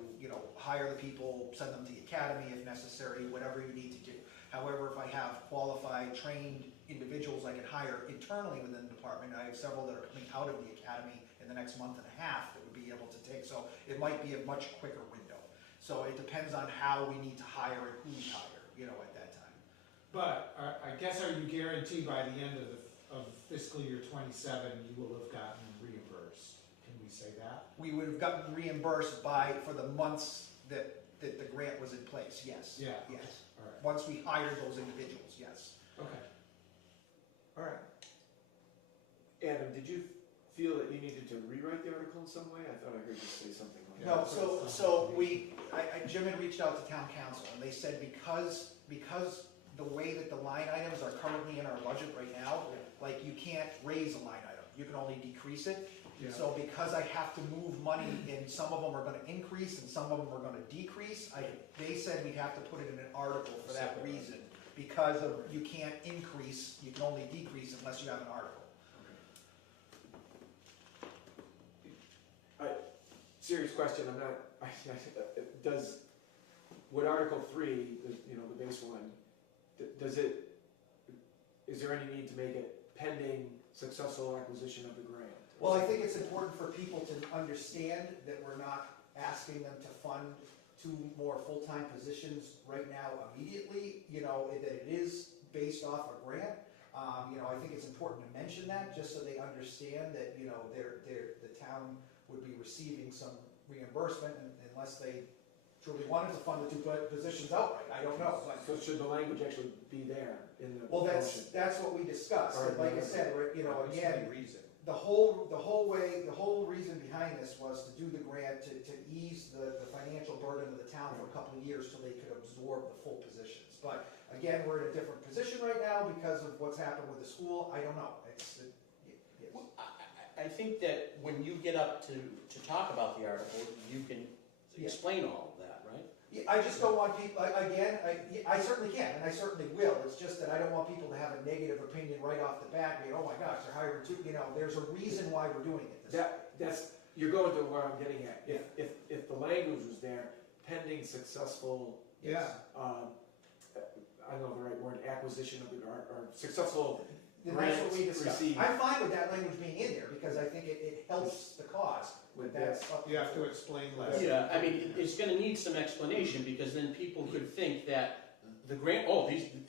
hire the people, send them to the academy if necessary, whatever you need to do. However, if I have qualified, trained individuals I can hire internally within the department, I have several that are coming out of the academy in the next month and a half that would be able to take. So it might be a much quicker window. So it depends on how we need to hire and who we hire, at that time. But I guess are you guaranteed by the end of fiscal year 27, you will have gotten reimbursed? Can we say that? We would have gotten reimbursed for the months that the grant was in place, yes. Yeah. Yes. All right. Once we hired those individuals, yes. Okay. All right. Adam, did you feel that you needed to rewrite the article in some way? I thought I heard you say something No, so Jim had reached out to town council, and they said because the way that the line items are currently in our budget right now, like, you can't raise a line item, you can only decrease it. Yeah. So because I have to move money, and some of them are gonna increase and some of them are gonna decrease, they said we'd have to put it in an article for that reason. Because of, you can't increase, you can only decrease unless you have an article. Serious question, I'm not, would Article 3, the base one, is there any need to make it pending successful acquisition of the grant? Well, I think it's important for people to understand that we're not asking them to fund 2 more full-time positions right now immediately, that it is based off a grant. I think it's important to mention that, just so they understand that, the town would be receiving some reimbursement unless they truly wanted to fund the 2 positions outright, I don't know. So should the language actually be there in the Well, motion? that's what we discussed, and like I said, again, Reason. the whole reason behind this was to do the grant, to ease the financial burden of the town for a couple of years till they could absorb the full positions. But again, we're in a different position right now because of what's happened with the school, I don't know, yes. Well, I think that when you get up to talk about the article, you can explain all of that, right? Yeah, I just don't want people, again, I certainly can, and I certainly will, it's just that I don't want people to have a negative opinion right off the bat, oh my gosh, they're hiring 2, there's a reason why we're doing it this way. You're going to where I'm getting at. If the language was there, pending successful, Yeah. I don't know the right word, acquisition of the, or successful Then that's what we grants discussed. received. I'm fine with that language being in there, because I think it helps the cause, but that's up to You have to explain less. Yeah, I mean, it's gonna need some explanation, because then people could think that the grant,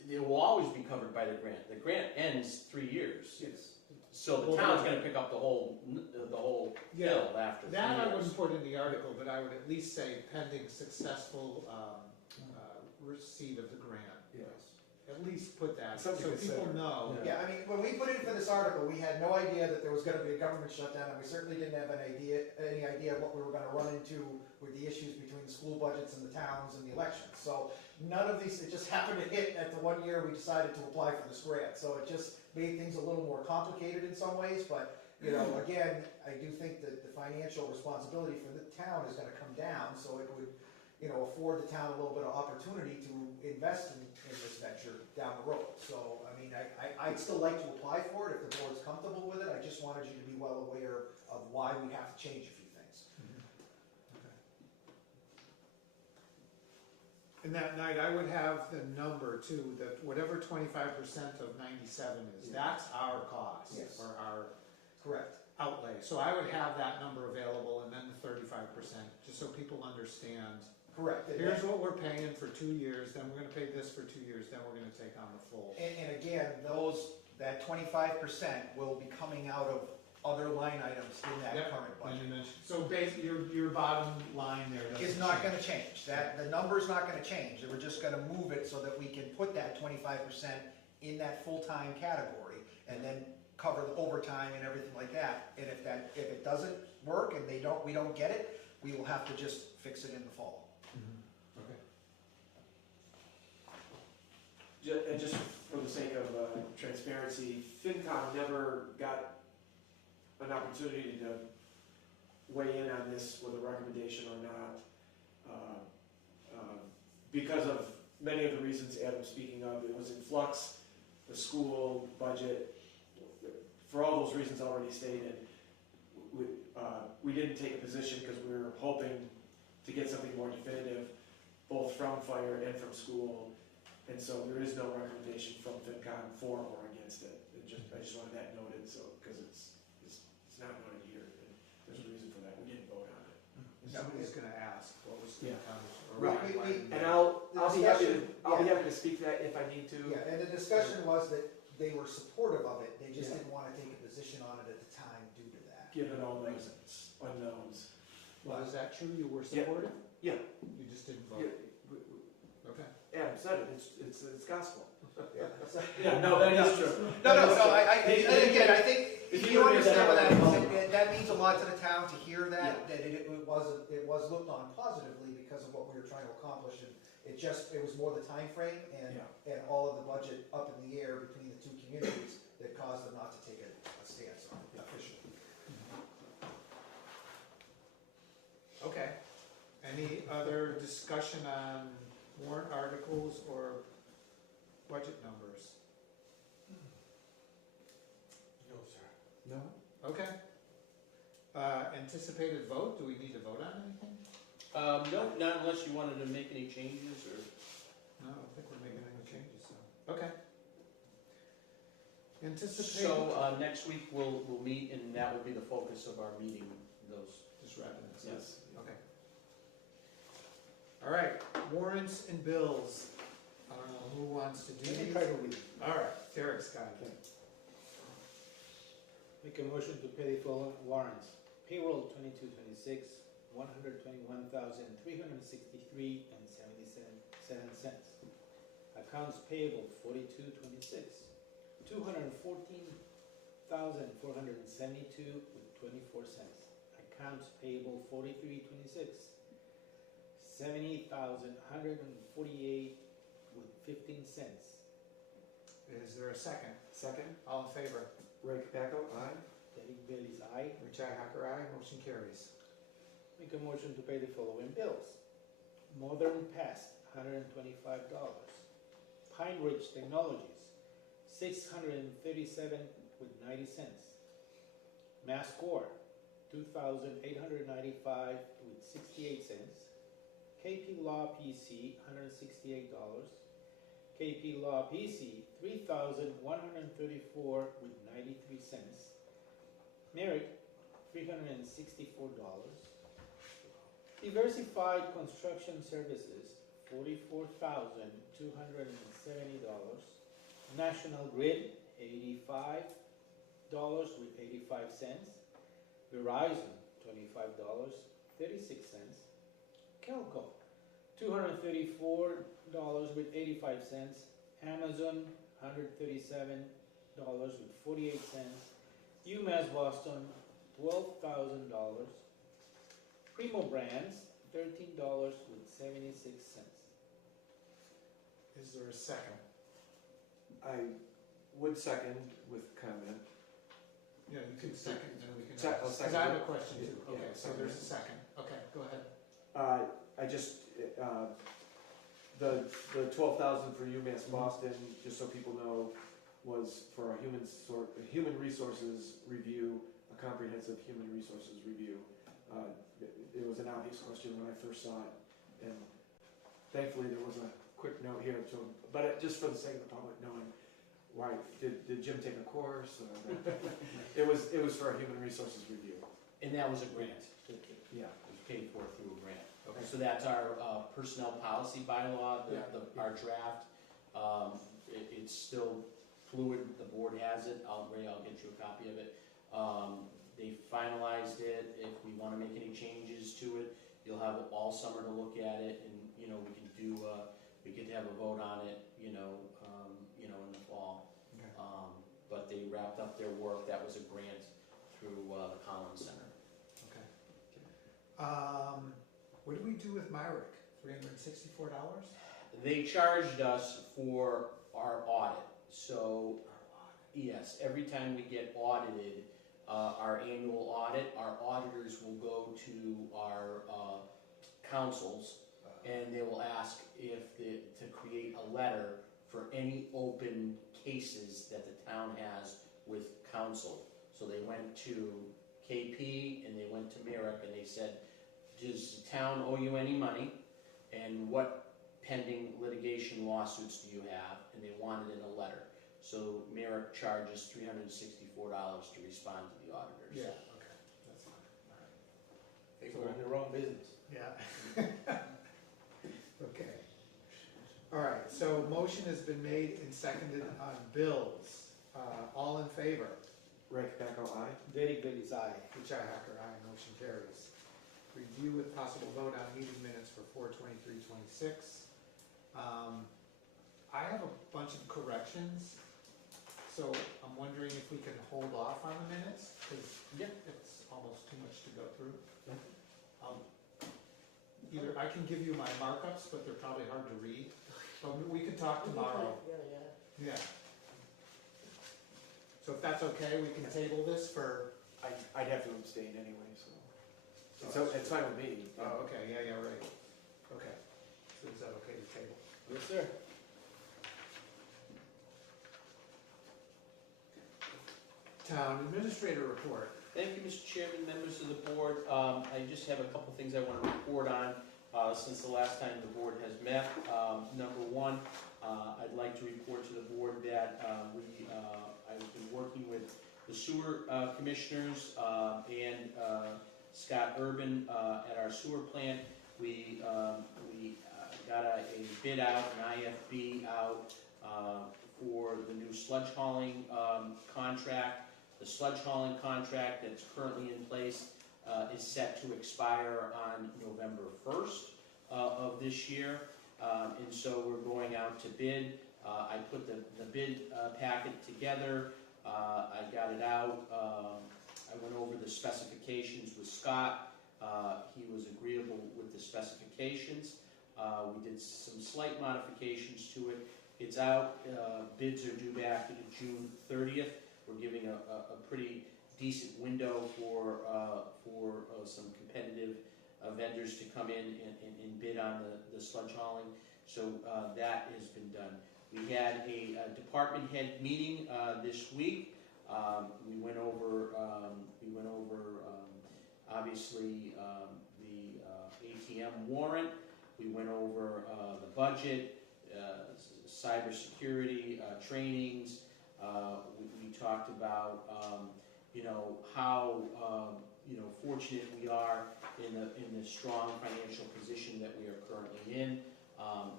they will always be covered by the grant. The grant ends 3 years. Yes. So the town's gonna pick up the whole bill after 3 years. That I wouldn't put in the article, but I would at least say pending successful receipt of the grant. Yes. At least put that, so Something to people consider. know. Yeah, I mean, when we put in for this article, we had no idea that there was gonna be a government shutdown, and we certainly didn't have any idea what we were gonna run into with the issues between the school budgets and the towns and the elections. So none of these, it just happened to hit at the one year we decided to apply for this grant. So it just made things a little more complicated in some ways, but, again, I do think that the financial responsibility for the town is gonna come down, so it would, afford the town a little bit of opportunity to invest in this venture down the road. So, I mean, I'd still like to apply for it if the board's comfortable with it. I just wanted you to be well aware of why we have to change a few things. And that night, I would have the number too, that whatever 25% of 97 is, that's our cost, Yes. or our Correct. outlay. So I would have that number available, and then the 35%, just so people understand. Correct. And Here's what we're paying for 2 years, then we're gonna pay this for 2 years, then we're gonna take on the full. And again, that 25% will be coming out of other line items in that Yep. current When budget. you mention, so basically, your bottom line there doesn't Is not change. gonna change, the number's not gonna change, we're just gonna move it so that we can put that 25% in that full-time category, and then cover the overtime and everything like that, and if it doesn't work and we don't get it, we will have to just fix it in the fall. And just for the sake of transparency, FinCom never got an opportunity to weigh in on this with a recommendation or not, because of many of the reasons Adam's speaking of. It was in flux, the school budget, for all those reasons already stated. We didn't take a position because we were hoping to get something more definitive, both from fire and from school. And so there is no recommendation from FinCom for or against it. I just wanted that noted, so, because it's not noted here, and there's a reason for that. We didn't vote on it. And somebody's gonna ask, what was the Yeah. or Right, why- And I'll be happy discussion- to speak to that if I need to. Yeah, and the discussion was that they were supportive of it, they just Yeah. didn't wanna take a position on it at the time due to that. Given all the unknowns. Well, is that true, you were Yeah. supportive? Yeah. You just didn't Yeah, vote? Okay. Adam said it, it's gospel. Yeah, no, that is true. No, again, I think, If if you you would have understand what said that that, means, that means a lot to the town to hear Yeah. that it was looked on positively because of what we were trying to accomplish, and it was more the time frame and all of the budget up in the air between the two communities that caused them not to take a stance on it officially. Okay. Any other discussion on warrant articles or budget numbers? No, sir. No? Okay. Anticipated vote, do we need to vote on anything? No, not unless you wanted to make any changes or. No, I don't think we're making any changes, so, okay. Anticipated. So, next week we'll meet and that will be the focus of our meeting, those. Just wrapping this up. Yes. Okay. All right, warrants and bills. Who wants to do Let me these? try to read. All right, Derek's got it. Make a motion to pay the following warrants. Payroll 22-26, $121,363.77. Accounts payable 42-26, $214,472.24. Accounts payable 43-26, $70,148.15. Is there a second? Second? All in favor? Ray Capaco, aye. Derek Bailey's aye. Richi Hacker, aye. Motion carries. Make a motion to pay the following bills. Modern Pest, $125. Pine Ridge Technologies, $637.90. Mascor, $2,895.68. KP Law PC, $168. KP Law PC, $3,134.93. Merrick, $364. Diversified Construction Services, $44,270. National Grid, $85.85. Verizon, $25.36. Kelco, $234.85. Amazon, $137.48. UMass Boston, $12,000. Primo Brands, $13.76. Is there a second? I would second with comment. Yeah, you can second, and then we can. I'll Because second I have it. a question too. Yeah, Okay, so second there's it. a second. Okay, go ahead. I just, the 12,000 for UMass Boston, just so people know, was for a human resources review, a comprehensive human resources review. It was an obvious question when I first saw it, and thankfully there was a quick note here to, but just for the sake of the public knowing, why, did Jim take a course? It was for a human resources review. And that was a grant. Yeah. It was paid for through a grant. Okay. So that's our personnel policy bylaw, our draft. It's still fluid, the board has it, Ray, I'll get you a copy of it. They finalized it, if we wanna make any changes to it, you'll have all summer to look at it, and, we could have a vote on it, in the fall. Okay. But they wrapped up their work, that was a grant through the Collins Center. Okay. What do we do with Myrick? $364? They charged us for our audit, so, yes, every time we get audited, our annual audit, our auditors will go to our councils, and they will ask to create a letter for any open cases that the town has with council. So they went to KP and they went to Merrick and they said, does the town owe you any money? And what pending litigation lawsuits do you have? And they wanted in a letter. So Merrick charges $364 to respond to the auditors. Yeah, okay, that's fine, all right. They were in their own business. Yeah. Okay. All right, so motion has been made and seconded on bills. All in favor? Ray Capaco, aye. Derek Bailey's aye. Richi Hacker, aye. Motion carries. Review with possible vote on meeting minutes for 4/23/26. I have a bunch of corrections, so I'm wondering if we can hold off on the minutes, because it's almost too much to go through. Either I can give you my markups, but they're probably hard to read, but we can talk tomorrow. Yeah. So if that's okay, we can table this for, I'd have to abstain anyway, so it's fine with me. oh, okay, yeah, right. Okay, so is that okay to table? Yes, sir. Town administrator report. Thank you, Mr. Chairman, members of the board. I just have a couple things I want to report on since the last time the board has met. Number one, I'd like to report to the board that I've been working with the sewer commissioners and Scott Urban at our sewer plant. We got a bid out, an IFB out for the new sludge hauling contract. The sludge hauling contract that's currently in place is set to expire on November 1st of this year. And so we're going out to bid. I put the bid packet together. I got it out. I went over the specifications with Scott. He was agreeable with the specifications. We did some slight modifications to it. It's out. Bids are due back to June 30th. We're giving a pretty decent window for some competitive vendors to come in and bid on the sludge hauling. So that has been done. We had a department head meeting this week. We went over obviously the ATM warrant. We went over the budget, cybersecurity trainings. We talked about how fortunate we are in the strong financial position that we are currently in,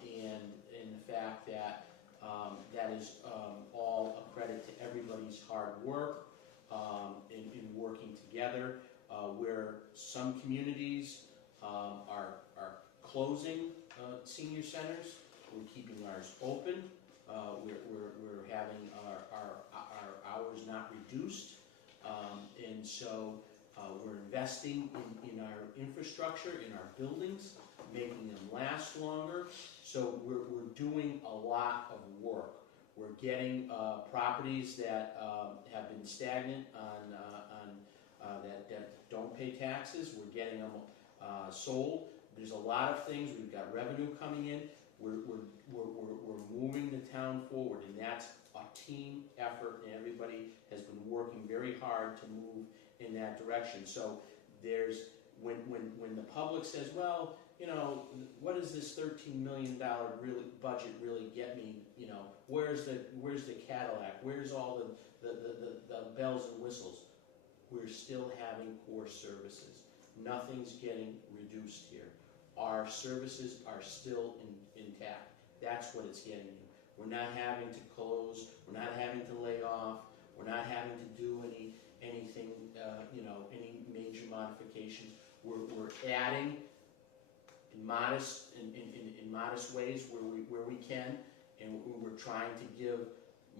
and in the fact that that is all a credit to everybody's hard work in working together. Where some communities are closing senior centers, we're keeping ours open. We're having our hours not reduced, and so we're investing in our infrastructure, in our buildings, making them last longer. So we're doing a lot of work. We're getting properties that have been stagnant that don't pay taxes. We're getting them sold. There's a lot of things. We've got revenue coming in. We're moving the town forward, and that's a team effort, and everybody has been working very hard to move in that direction. So there's, when the public says, well, what does this $13 million budget really get me? Where's the Cadillac? Where's all the bells and whistles? We're still having poor services. Nothing's getting reduced here. Our services are still intact. That's what it's getting you. We're not having to close. We're not having to lay off. We're not having to do anything, any major modifications. We're adding in modest ways where we can, and we're trying to give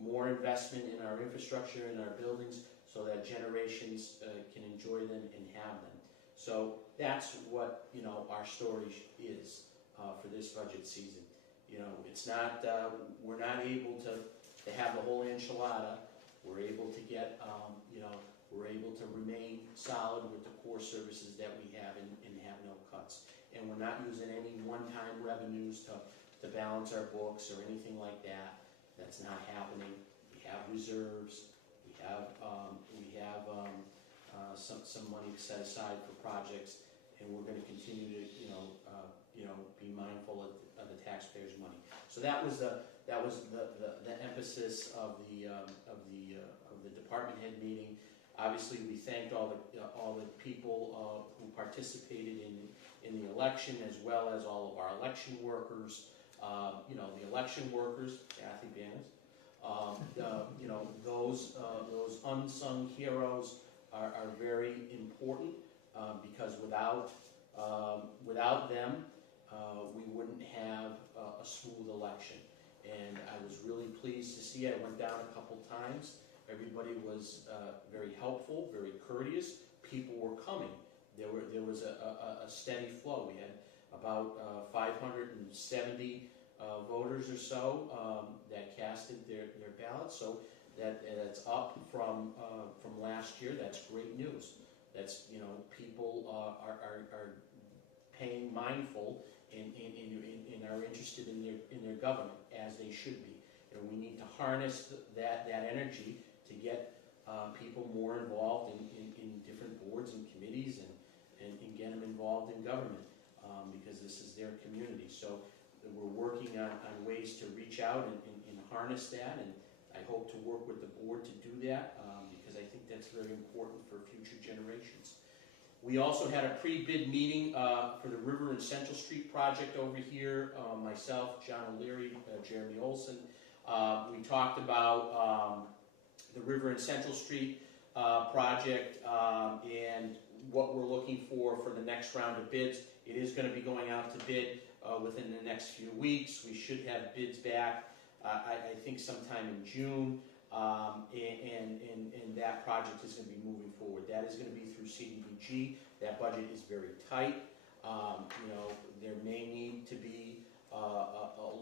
more investment in our infrastructure and our buildings so that generations can enjoy them and have them. So that's what our story is for this budget season. It's not we're not able to have the whole enchilada. We're able to get we're able to remain solid with the core services that we have and have no cuts. And we're not using any one-time revenues to balance our books or anything like that. That's not happening. We have reserves. We have some money set aside for projects, and we're going to continue to be mindful of the taxpayers' money. So that was the emphasis of the department head meeting. Obviously, we thanked all the people who participated in the election, as well as all of our election workers. The election workers, Kathy Banners. Those unsung heroes are very important because without them, we wouldn't have a smooth election. And I was really pleased to see, I went down a couple times, everybody was very helpful, very courteous, people were coming. There was a steady flow. We had about 570 voters or so that casted their ballots, so that's up from last year. That's great news. That's, you know, people are paying mindful and are interested in their government, as they should be. And we need to harness that energy to get people more involved in different boards and committees and get them involved in government, because this is their community. So we're working on ways to reach out and harness that, and I hope to work with the board to do that, because I think that's very important for future generations. We also had a pre-bid meeting for the River and Central Street project over here. Myself, John O'Leary, Jeremy Olson. We talked about the River and Central Street project and what we're looking for the next round of bids. It is going to be going out to bid within the next few weeks. We should have bids back, I think sometime in June, and that project is going to be moving forward. That is going to be through CDBG. That budget is very tight. You know, there may need to be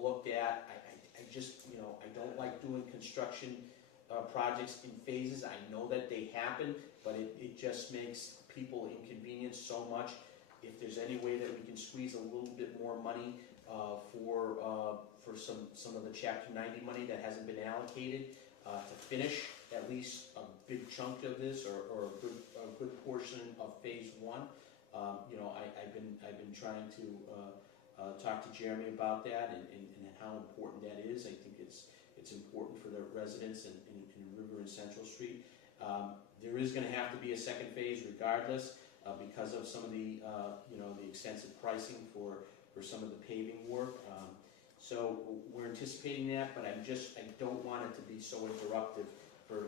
looked at. I just, you know, I don't like doing construction projects in phases. I know that they happen, but it just makes people inconvenienced so much. If there's any way that we can squeeze a little bit more money for some of the Chapter 90 money that hasn't been allocated to finish at least a big chunk of this, or a good portion of phase 1. You know, I've been trying to talk to Jeremy about that and how important that is. I think it's important for the residents in River and Central Street. There is going to have to be a second phase regardless, because of some of the you know, the extensive pricing for some of the paving work. So we're anticipating that, but I don't want it to be so interruptive,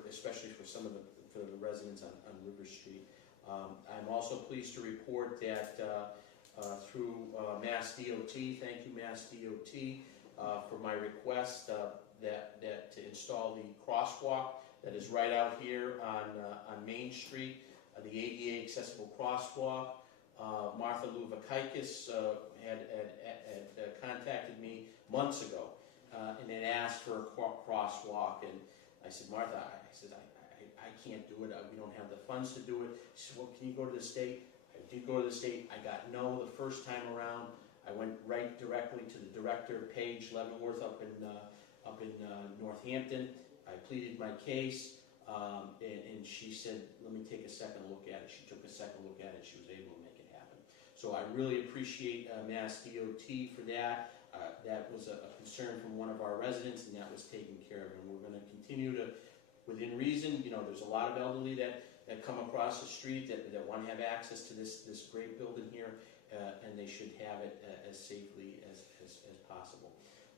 especially for some of the residents on River Street. I'm also pleased to report that through Mass DOT, thank you Mass DOT, for my request that to install the crosswalk that is right out here on Main Street, the ADA accessible crosswalk. Martha Luvakaitis had contacted me months ago and had asked for a crosswalk, and I said, Martha, I can't do it. We don't have the funds to do it. She said, well, can you go to the state? I did go to the state. I got no the first time around. I went right directly to the director, Paige Leavenworth, up in Northampton. I pleaded my case, and she said, let me take a second look at it. She took a second look at it. She was able to make it happen. So I really appreciate Mass DOT for that. That was a concern from one of our residents, and that was taken care of. And we're going to continue to, within reason, you know, there's a lot of elderly that come across the street that want to have access to this great building here, and they should have it as safely as possible.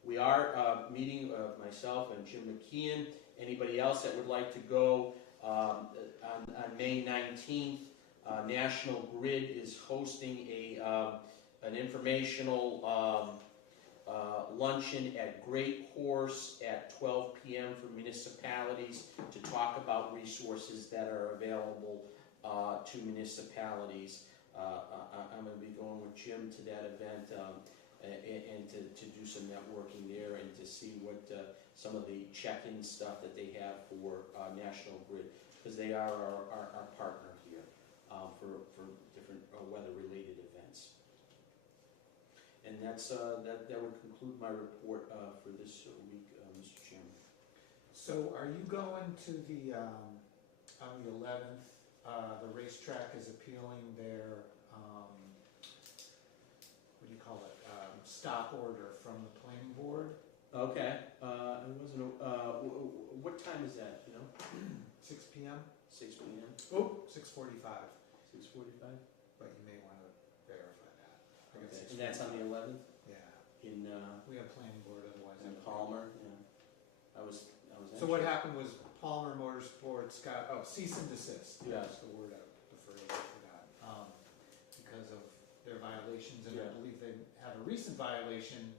We are meeting, myself and Jim McKeon. Anybody else that would like to go on May 19th, National Grid is hosting an informational luncheon at Great Horse at 12 p.m. for municipalities to talk about resources that are available to municipalities. I'm going to be going with Jim to that event and to do some networking there and to see what some of the check-in stuff that they have for National Grid, because they are our partner here for different weather-related events. And that would conclude my report for this week, Mr. Chairman. So are you going to the, on the 11th, the racetrack is appealing their, what do you call it, stop order from the planning board? Okay, it wasn't, what time is that, you know? 6 p.m.? 6 p.m.? Oh, 6:45, 6:45? but you may want to verify that. I guess Okay, and that's on the 11th Yeah, in we have planning board otherwise. Palmer, yeah. I was So what happened was Palmer Motorsports got, cease and desist. Yeah. That's the word, the phrase I forgot. Because of their violations, and I Yeah. believe they have a a recent violation,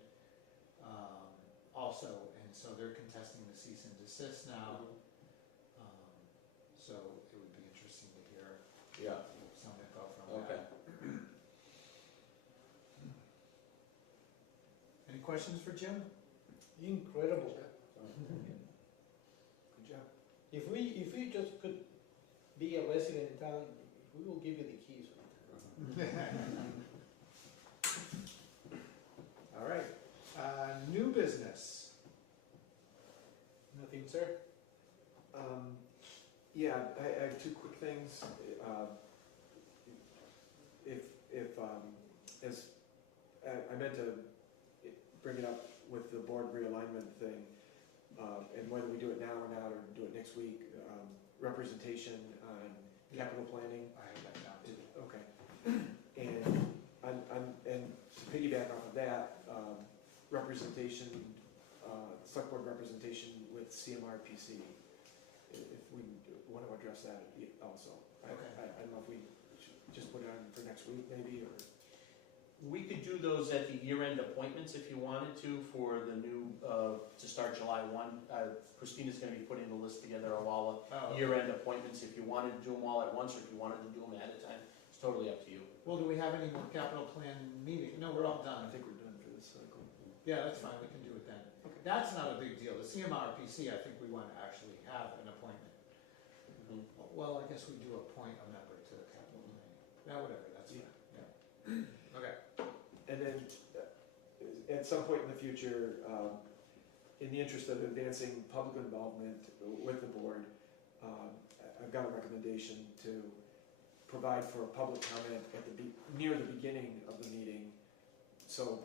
also, and so they're contesting the cease and desist now. So it would be interesting to hear Yeah, some info from okay. that. Any questions for Jim? Incredible. Good job. If we just could be a resident in town, we will give you the keys. All right, new business. Nothing, sir? Yeah, I have two quick things. As, I meant to bring it up with the board realignment thing, and whether we do it now or not, or do it next week, representation on capital planning. I have that down too. Okay. And to piggyback off of that, representation, select board representation with CMRPC, if we want to address that also. Okay. I don't know if we should just put it on for next week maybe, or, We could do those at the year-end appointments if you wanted to for the new, to start July 1. Christina's gonna be putting the list together of all Oh, the year-end appointments, if you wanted to do them all at once, or if you wanted to do them at a time, it's totally up to you. well, do we have any more capital plan meeting? No, we're all I done. think we're done for this cycle. Yeah, that's fine, we can do it then. Okay. That's not a big deal. The CMRPC, I think we want to actually have an appointment. Mhm. Well, I guess we do appoint a member to the capital planning. Yeah, whatever, that's fine, yeah. Okay. And then, at some point in the future, in the interest of advancing public involvement with the board, I've got a recommendation to provide for a public comment at near the beginning of the meeting, so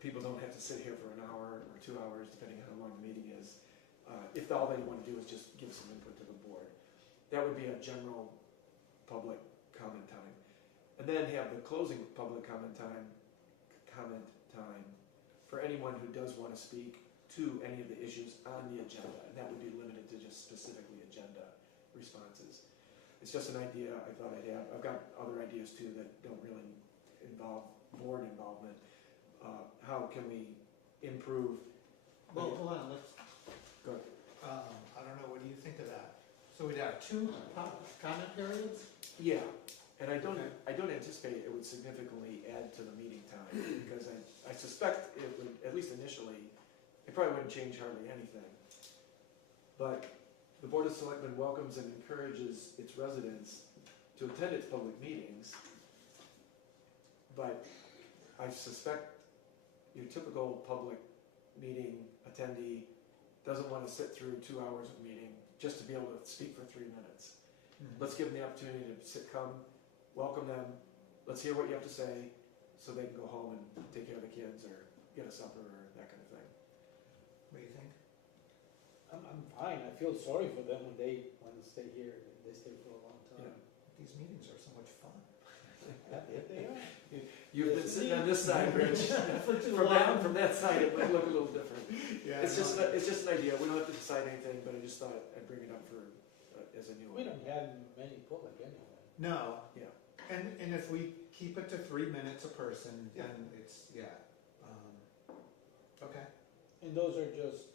people don't have to sit here for an hour or 2 hours, depending on how long the meeting is. If all they want to do is just give some input to the board. That would be a general public comment time. And then have the closing public comment time for anyone who does want to speak to any of the issues on the agenda, and that would be limited to just specifically agenda responses. It's just an idea I thought I'd have. I've got other ideas too that don't really involve board involvement. How can we improve? Well, hold on, let's, Go ahead. I don't know, what do you think of that? So we'd have 2 comment periods? Yeah, and I Okay. don't anticipate it would significantly add to the meeting time, because I suspect it would, at least initially, it probably wouldn't change hardly anything. But the Board of Selectmen welcomes and encourages its residents to attend its public meetings. But I suspect your typical public meeting attendee doesn't want to sit through 2 hours of meeting just to be able to speak for 3 minutes. Let's give them the opportunity to come, welcome them, let's hear what you have to say, so they can go home and take care of the kids, or get a supper, or that kind of thing. What do you think? I'm fine. I feel sorry for them when they want to stay here. They stay for a long time. These meetings are so much fun. Yeah, they are. You've been Yes, sitting on this side, Rich. For too From that side, it might look a little different. Yeah, It's I know. just an idea, we don't have to decide anything, but I just thought I'd bring it up for, as a new We one. don't have many public anyway. No. Yeah. And if we keep it to 3 minutes a person, Yeah. then it's, yeah. Okay. And those are just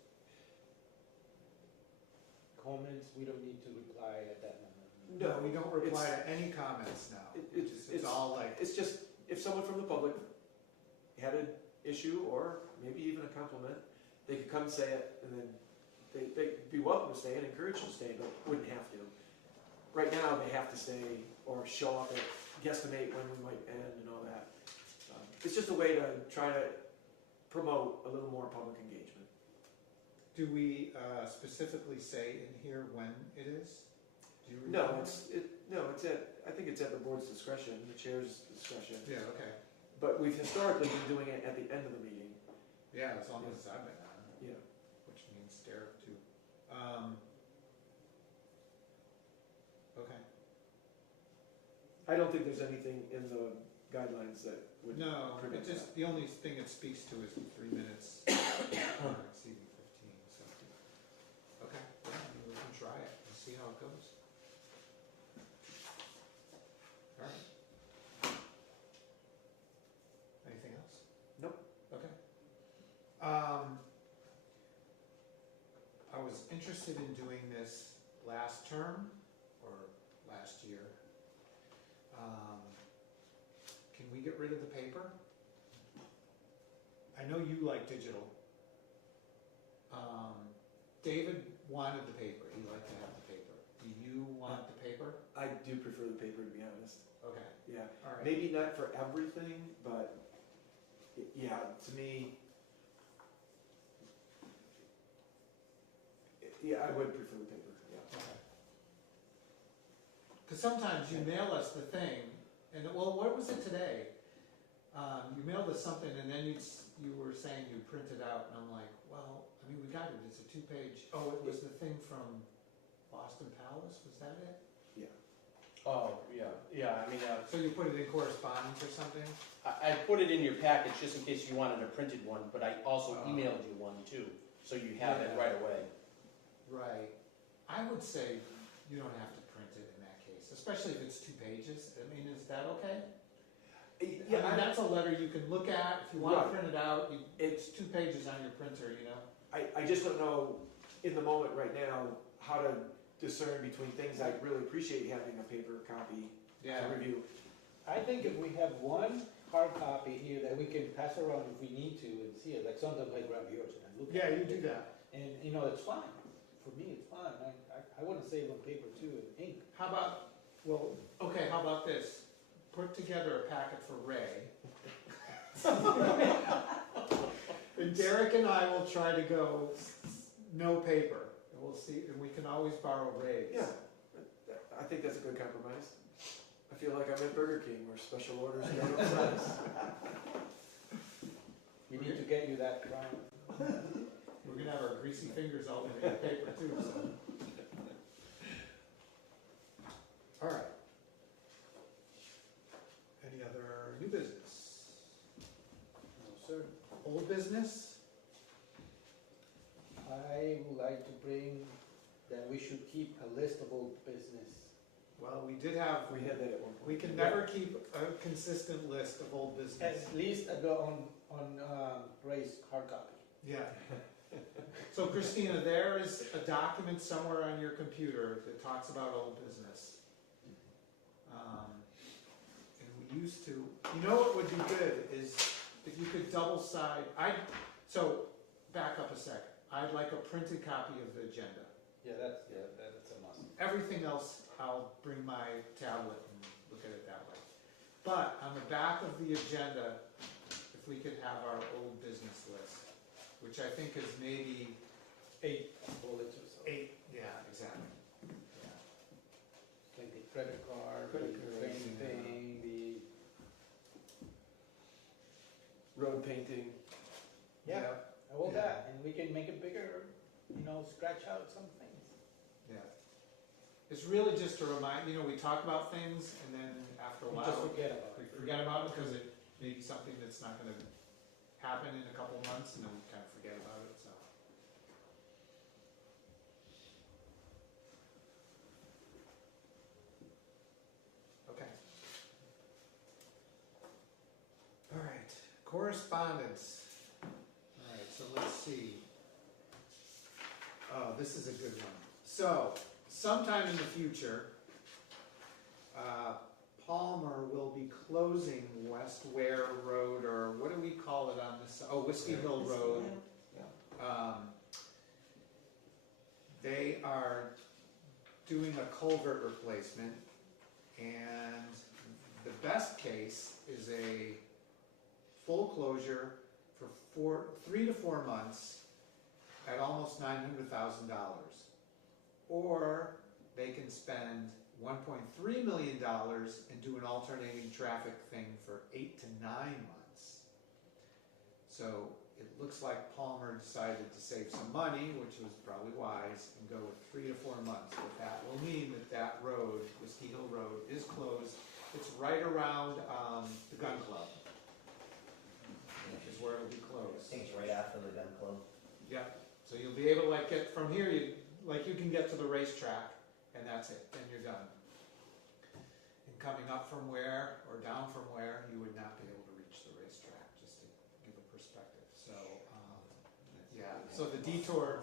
comments. We don't need to reply at that moment. No, we don't reply to any comments now. It's all like, It's just, if someone from the public had an issue, or maybe even a compliment, they could come say it, and then they'd be welcome to stay and encouraged to stay, but wouldn't have to. Right now, they have to stay or show up at, guesstimate when we might end and all that. It's just a way to try to promote a little more public engagement. do we specifically say in here when it is? Do you No, remember? I think it's at the board's discretion, the chair's discretion. Yeah, okay. But we've historically been doing it at the end of the meeting. Yeah, as long as I've been on, Yeah. which means Derek too. Okay. I don't think there's anything in the guidelines that would No, it prevent just, that. the only thing it speaks to is the 3 minutes, not exceeding 15, so. Okay, yeah, I mean, we can try it and see how it goes. All right. Anything else? Nope. interested in doing this last term or last year. Can we get rid of the paper? I know you like digital. David wanted the paper, he liked to have the paper. Do you want the paper? I do prefer the paper, to be honest. Okay, Yeah, all right. maybe not for everything, but yeah, to me, yeah, I would prefer the paper, yeah. Because sometimes you mail us the thing, and, well, what was it today? You mailed us something, and then you were saying you printed out, and I'm like, well, I mean, we got it, it's a 2-page, oh, it was the thing from Boston Palace, was that it? Oh, yeah, I mean, So you put it in correspondence or something? I put it in your package just in case you wanted a printed one, but I also Oh. emailed you one too, so you have it Yeah. right away. Right. I would say you don't have to print it in that case, especially if it's 2 pages. I mean, is that okay? Yeah, I mean, that's a letter you can look at, if you want to Right. print it out, it's 2 pages on your printer, you know? I just don't know in the moment right now how to discern between things I really appreciate having a paper copy to review. I think if we have one hard copy here that we can pass around if we need to and see it, like sometimes I grab yours and I look at Yeah, it. you do that. And, you know, it's fine. For me, it's fine. I want to save on paper too and ink. How about, well, okay, how about this? Put together a packet for Ray. And Derek and I will try to go no paper, and we'll see, and we can always borrow Ray's. Yeah, I think that's a good compromise. I feel like I'm at Burger King where special orders go outside. We need to get you that crown. We're gonna have our greasy fingers all over the paper too, so. All right. Any other new business? No, sir. Old business? I would like to bring that we should keep a list of old business. Well, we did have, We had that at one point. we can never keep a consistent list of old business. At least on Ray's hard copy. Yeah. So Christina, there is a document somewhere on your computer that talks about old business. And we used to, you know what would be good is if you could double side, so back up a second. I'd like a printed copy of the agenda. That's a must. Everything else, I'll bring my tablet and look at it that way. But on the back of the agenda, if we could have our old business list, which I think is maybe 8 bullets or so. 8, yeah, exactly. Yeah. Like the credit card, Credit the card, train yeah. thing, the. Road painting. Yeah, all Yeah. that, and we can make it bigger, scratch out some things. Yeah. It's really just to remind, we talk about things and then after a We while, just forget about we it. forget about it because it may be something that's not gonna happen in a couple months and then we kind of forget about it, so. Okay. All right, correspondence. All right, so let's see. Oh, this is a good one. So, sometime in the future, Palmer will be closing West Ware Road, or what do we call it on this, Whiskey Hill Road. They are doing a culvert replacement, and the best case is a full closure for 3 to 4 months at almost $900,000. Or they can spend $1.3 million and do an alternating traffic thing for 8 to 9 months. So it looks like Palmer decided to save some money, which was probably wise, and go with 3 to 4 months. But that will mean that road, Whiskey Hill Road, is closed. It's right around the gun club, is where it'll be I closed. think it's right after the gun club. Yep, so you'll be able to get from here, you can get to the racetrack, and that's it, then you're done. And coming up from where, or down from where, you would not be able to reach the racetrack, just to give a perspective, so, yeah, so the detour,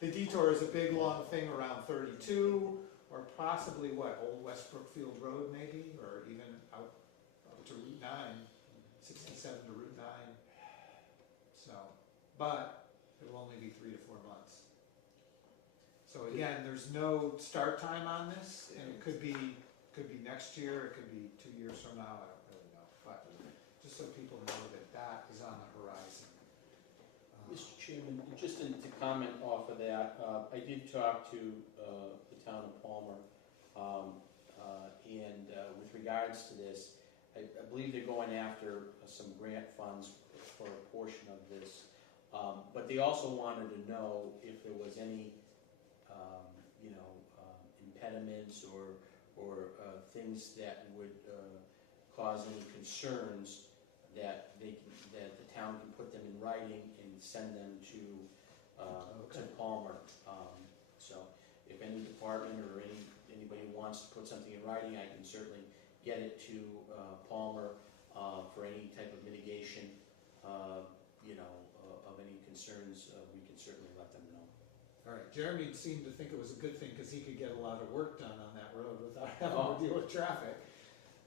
The detour is a big, long thing around 32, or possibly what, Old West Brookfield Road maybe, or even out to Route 9, 67 to Route 9. So, but it will only be 3 to 4 months. So again, there's no start time on this, and it could be next year, it could be 2 years from now, I don't really know. But just so people know that that is on the horizon. Mr. Chairman, just to comment off of that, I did talk to the town of Palmer, and with regards to this, I believe they're going after some grant funds for a portion of this, but they also wanted to know if there was any, impediments or things that would cause any concerns that that the town can put them in writing and send them to Palmer. So if any department or anybody wants to put something in writing, I can certainly get it to Palmer for any type of mitigation, of any concerns. We can certainly let them know. All right, Jeremy seemed to think it was a good thing because he could get a lot of work done on that road without having to deal with traffic.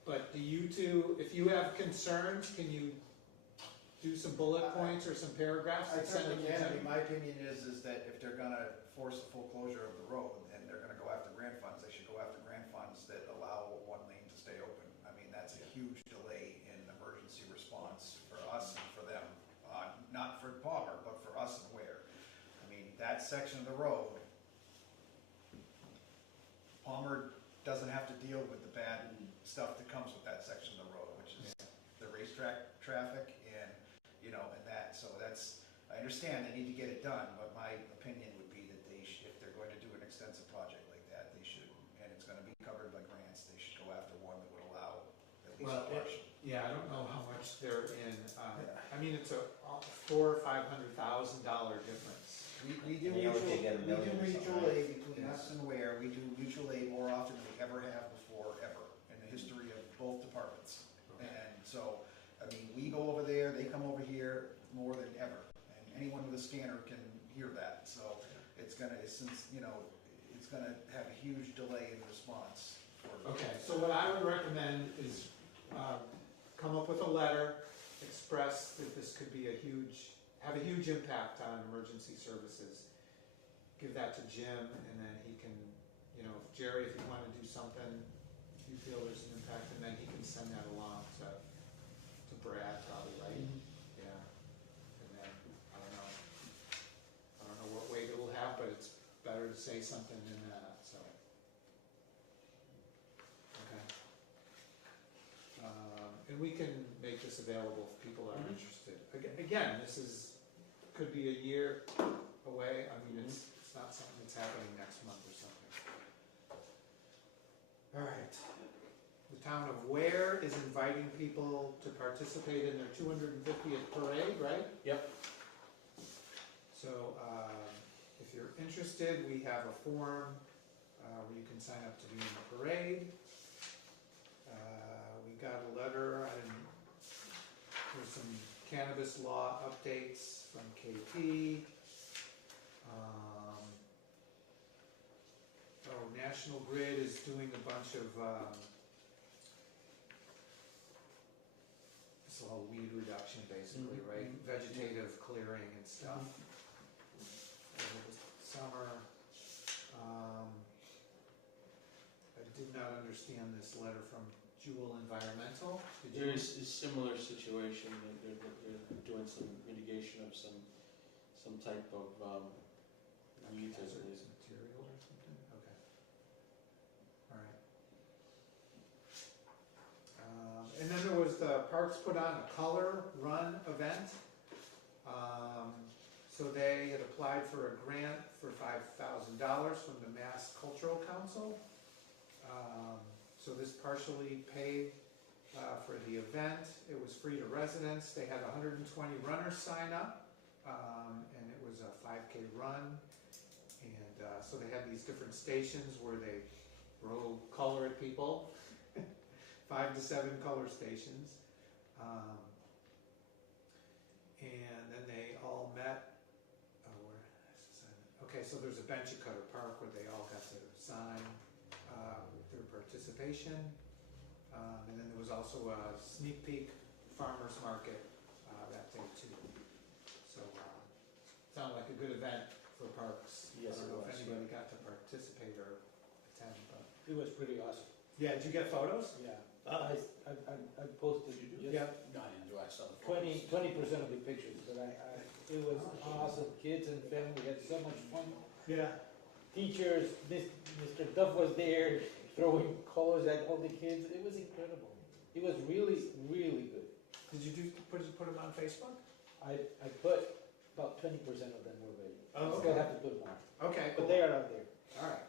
But do you two, if you have concerns, can you do some bullet points or some paragraphs I and send them certainly to can. Tim? My opinion is that if they're gonna force a full closure of the road and they're gonna go after grant funds, they should go after grant funds that allow one lane to stay open. I mean, that's a huge delay in emergency response for us and for them, not for Palmer, but for us and Ware. I mean, that section of the road, Palmer doesn't have to deal with the bad stuff that comes with that section of the road, which is the racetrack traffic and that. So I understand they need to get it done, but my opinion would be that if they're going to do an extensive project like that, they should, and it's gonna be covered by grants, they should go after one that would allow at least Well, a portion. Yeah, I don't know how much they're in. Yeah. I mean, it's a $400,000 or $500,000 difference. We do And they always mutual, get a we million do or something, mutual right? aid between us and Ware. We do mutual aid more often than we ever have before, ever, in the history of both departments. And so, I mean, we go over there, they come over here more than ever. And anyone with a scanner can hear that. So it's gonna have a huge delay in response. Okay, so what I would recommend is come up with a letter, express that this could be have a huge impact on emergency services. Give that to Jim, and then he can, Jerry, if you want to do something, if you feel there's an impact, and then he can send that along to Brad, probably, right? Yeah. And then, I don't know what weight it will have, but it's better to say something than that, so. Okay. And we can make this available if people are interested. Again, could be a year away. I mean, it's not something that's happening next month or something. All right. The town of Ware is inviting people to participate in their 250th parade, right? Yep. So, if you're interested, we have a form where you can sign up to be in the parade. We got a letter, there's some cannabis law updates from KP. National Grid is doing a bunch of, it's all weed reduction basically, right? Vegetative clearing and stuff over the summer. I did not understand this letter from Jewel Environmental. Did you? There's a similar situation. They're doing some mitigation of some type of weeds, I believe. Hazardous material or something? Okay. All right. And then there was the Parks put on a color run event. So they had applied for a grant for $5,000 from the Mass Cultural Council. So this partially paid for the event. It was free to residents. They had 120 runners sign up, and it was a 5K run. And so they had these different stations where they throw color at people, 5 to 7 color stations. And then they all met. Okay, so so there's a bench at Cutter Park where they all got to sign their participation. And then there was also a sneak peek farmer's market that day too. So, sounded like a good event for parks. Yes, I it don't know if was. anybody got to participate or attend, but. It was pretty awesome. Yeah, did you get photos? Yeah. I posted just Yeah. I didn't do, I saw the 20% of the pictures, but it was awesome. Kids and family had so much fun. Yeah. Teachers, Mr. Duff was there throwing colors at all the kids. It was incredible. It was really, really good. Did you put them on Facebook? I put about 20% of them were ready. Oh, I still okay. have to put more, Okay, but cool. they are out there. All right.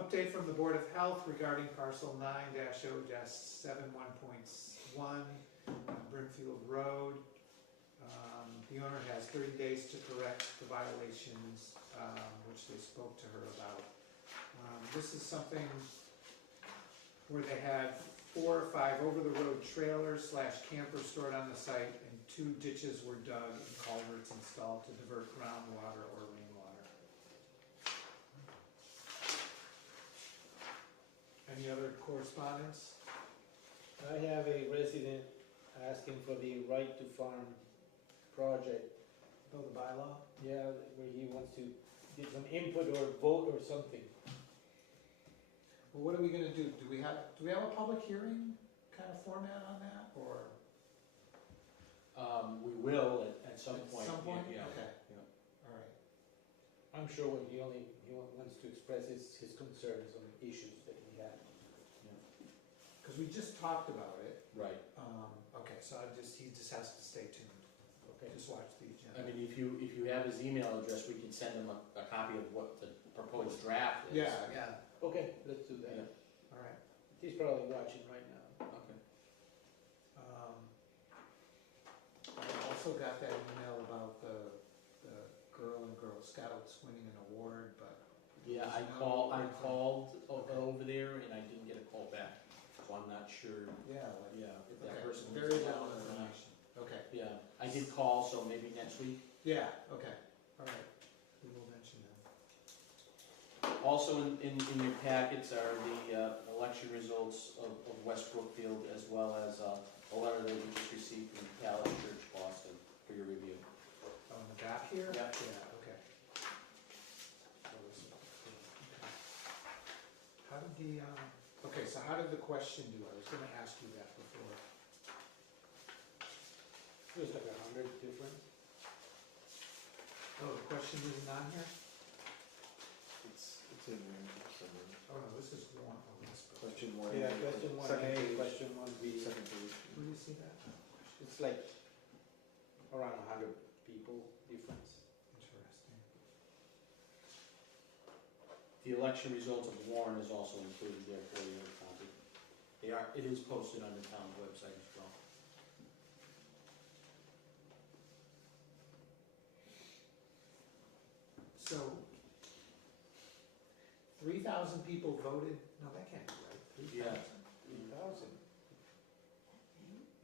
Update from the Board of Health regarding parcel 9-0-71.1 Brimfield Road. The owner has 30 days to correct the violations, which they spoke to her about. This is something where they had 4 or 5 over-the-road trailers / campers stored on the site, and 2 ditches were dug and culverts installed to divert groundwater or rainwater. Any other correspondence? I have a resident asking for the right to farm project. Oh, the bylaw? Yeah, where he wants to get some input or vote or something. Well, what are we gonna do? Do we have a public hearing kind of format on that, or? We will at some point. At some point? Yeah. Okay. Yeah. All right. I'm sure what he wants to express his concerns on issues that he had. Because we just talked about it. Right. Okay, so he just has to stay tuned. Okay. Just watch the I agenda. mean, if you have his email address, we can send him a copy of what the proposed draft is. Yeah, Okay, let's do Yeah. that. all right. He's probably watching right now. Okay. I also got that email about the Girl and Girl Scouts winning an award, but Yeah, I called over there and I didn't get a call back, so I'm not sure, yeah, if that okay, person was very down little or not. information. Okay, Yeah, I did call, so maybe next week. yeah, okay, all right. We will mention them. Also in your packets are the election results of West Brookfield, as well as a letter that we just received from Palace Church Boston for your review. Oh, in the back here? Yeah. Yeah, okay. How did okay, so how did the question do? I was gonna ask you that before. It was like 100 different. Oh, the question isn't on here? It's in there somewhere. Oh, no, this is one, oh, this. Question 1. Yeah, question 1A, Second page. question 1B. Second page. Where do you see that? Oh, question. It's like around 100 people difference. Interesting. The election results of Warren is also included there for your copy. It is posted on the town's website as well. So, 3,000 people voted, no, that can't be right, 3,000? Yeah. 3,000.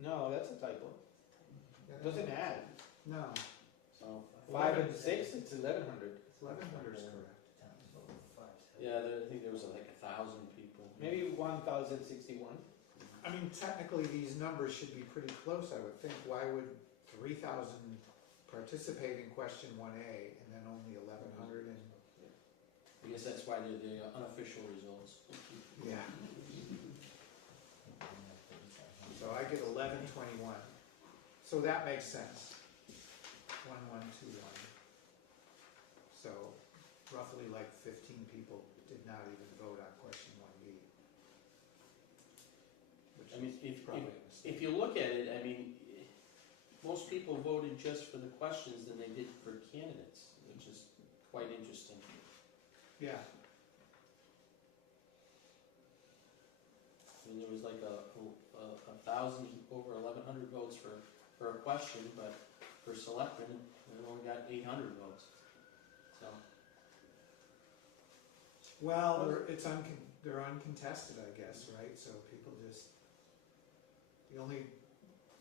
No, that's a typo. Yeah, Doesn't add. No, So, 5 and 6, it's 1,100. 1,100 is correct. yeah, I think there was like 1,000 people. Maybe 1,061. I mean, technically, these numbers should be pretty close, I would think. Why would 3,000 participate in question 1A and then only 1,100 in? I guess that's why they're the unofficial results. Yeah. So I get 1121. So that makes sense. 1121. So roughly like 15 people did not even vote on question 1B. Which I mean, is probably a mistake. if you look at it, I mean, most people voted just for the questions than they did for candidates, which is quite interesting. Yeah. I mean, there was like a 1,000, over 1,100 votes for a question, but for selectmen, we only got 800 votes. So, Well, they're uncontested, I guess, right? So people just, the only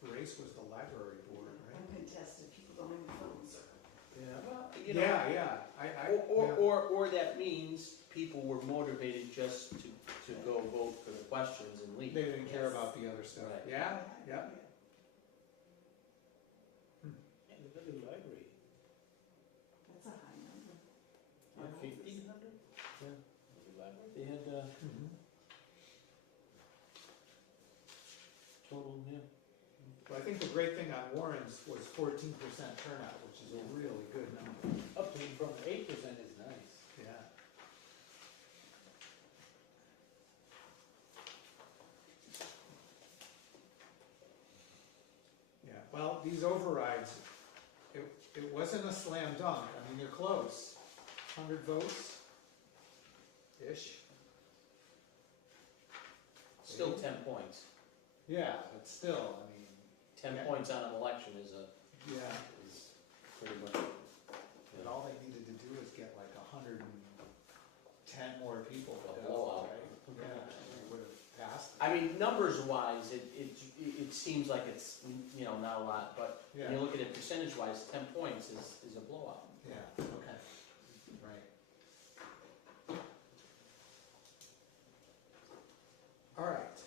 race was the library board, right? Uncontested, people don't have phones. Yeah, well, you know. Yeah, Or that means people were motivated just to go vote for the questions and leave. they didn't care about the other stuff. Right. Yeah, yeah. And the little library, That's a high number. 1,500? Yeah. Little library? They had, Mhm. total, yeah. Well, I think the great thing on Warren's was 14% turnout, which is a really good number. Up to from 8% is nice. Yeah. Yeah, well, these overrides, it wasn't a slam dunk. I mean, you're close. 100 votes-ish. Still 10 points. Yeah, but still, I mean, 10 Yeah. points on an election is yeah. pretty much. And all they needed to do is get like 110 more people to A go, blowout. right? Yeah, they would have passed. I mean, numbers wise, it seems like it's, you know, not a lot, but when you Yeah, look at it percentage wise, 10 points is a blowout. yeah, okay, right. All right,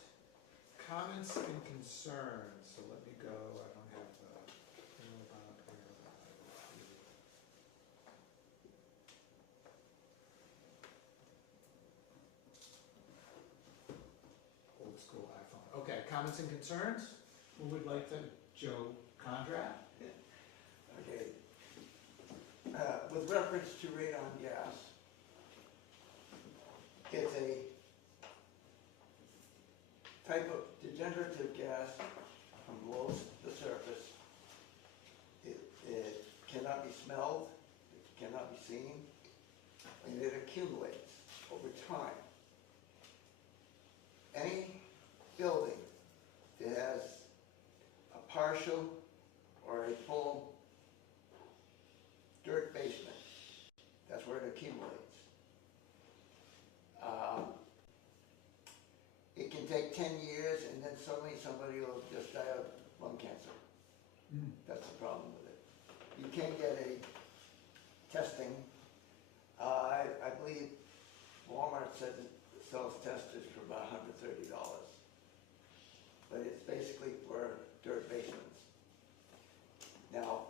comments and concerns, so let me go, I don't have the, old school iPhone. Okay, comments and concerns? Who would like to? Joe Conrad? Okay. With reference to radon gas, it's a type of degenerative gas from below the surface. It cannot be smelled, it cannot be seen, and it accumulates over time. Any building that has a partial or a full dirt basement, that's where it accumulates. It can take 10 years and then suddenly somebody will just die of lung cancer. That's the problem with it. You can get a testing. I believe Walmart said it sells testers for about $130. But it's basically for dirt basements. Now,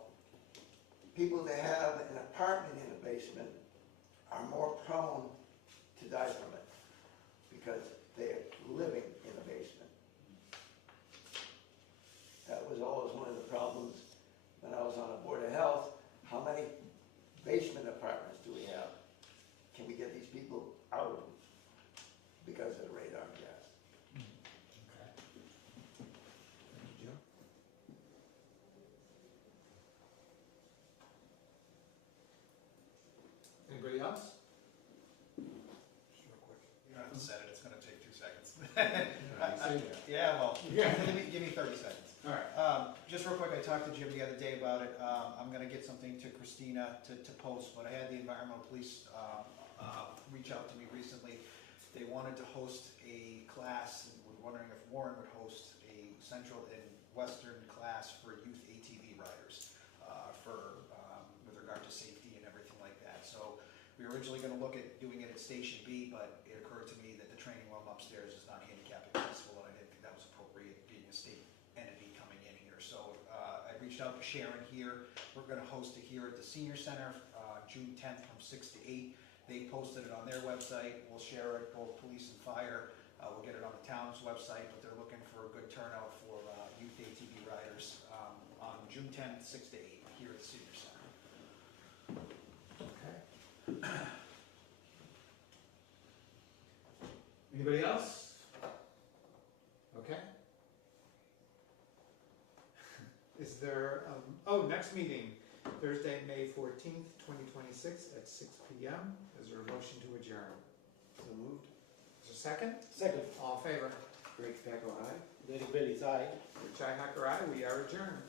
people that have an apartment in a basement are more prone to die from it because they're living in a basement. That was always one of the problems when I was on the Board of Health. How many basement apartments do we have? Can we get these people out of them because of the radon gas? Okay. Thank you, Joe. Anybody else? Just real quick. You don't have to set it, it's gonna take 2 seconds. Yeah. Well, Yeah. give me 30 seconds. All right. Just real quick, I talked to Jim the other day about it. I'm gonna get something to Christina to post, but I had the environmental police reach out to me recently. They wanted to host a class, and were wondering if Warren would host a central and western class for youth ATV riders with regard to safety and everything like that. So we were originally gonna look at doing it at Station B, but it occurred to me that the training room upstairs is not handicap accessible, and I didn't think that was appropriate, being a state entity coming in here. So I reached out to Sharon here. We're gonna host it here at the senior center, June 10th from 6 to 8. They posted it on their website. We'll share it, both police and fire. We'll get it on the town's website, but they're looking for a good turnout for youth ATV riders on June 10th, 6 to 8 here at the senior center. Okay. Anybody else? Okay. Is there, next meeting, Thursday, May 14th, 2026 at 6 PM. Is there a motion to adjourn? So moved. Is there a second? Second, All in favor? Greg Pacco, aye. Derek Bailey's aye. Richi Hacker, aye. We are adjourned.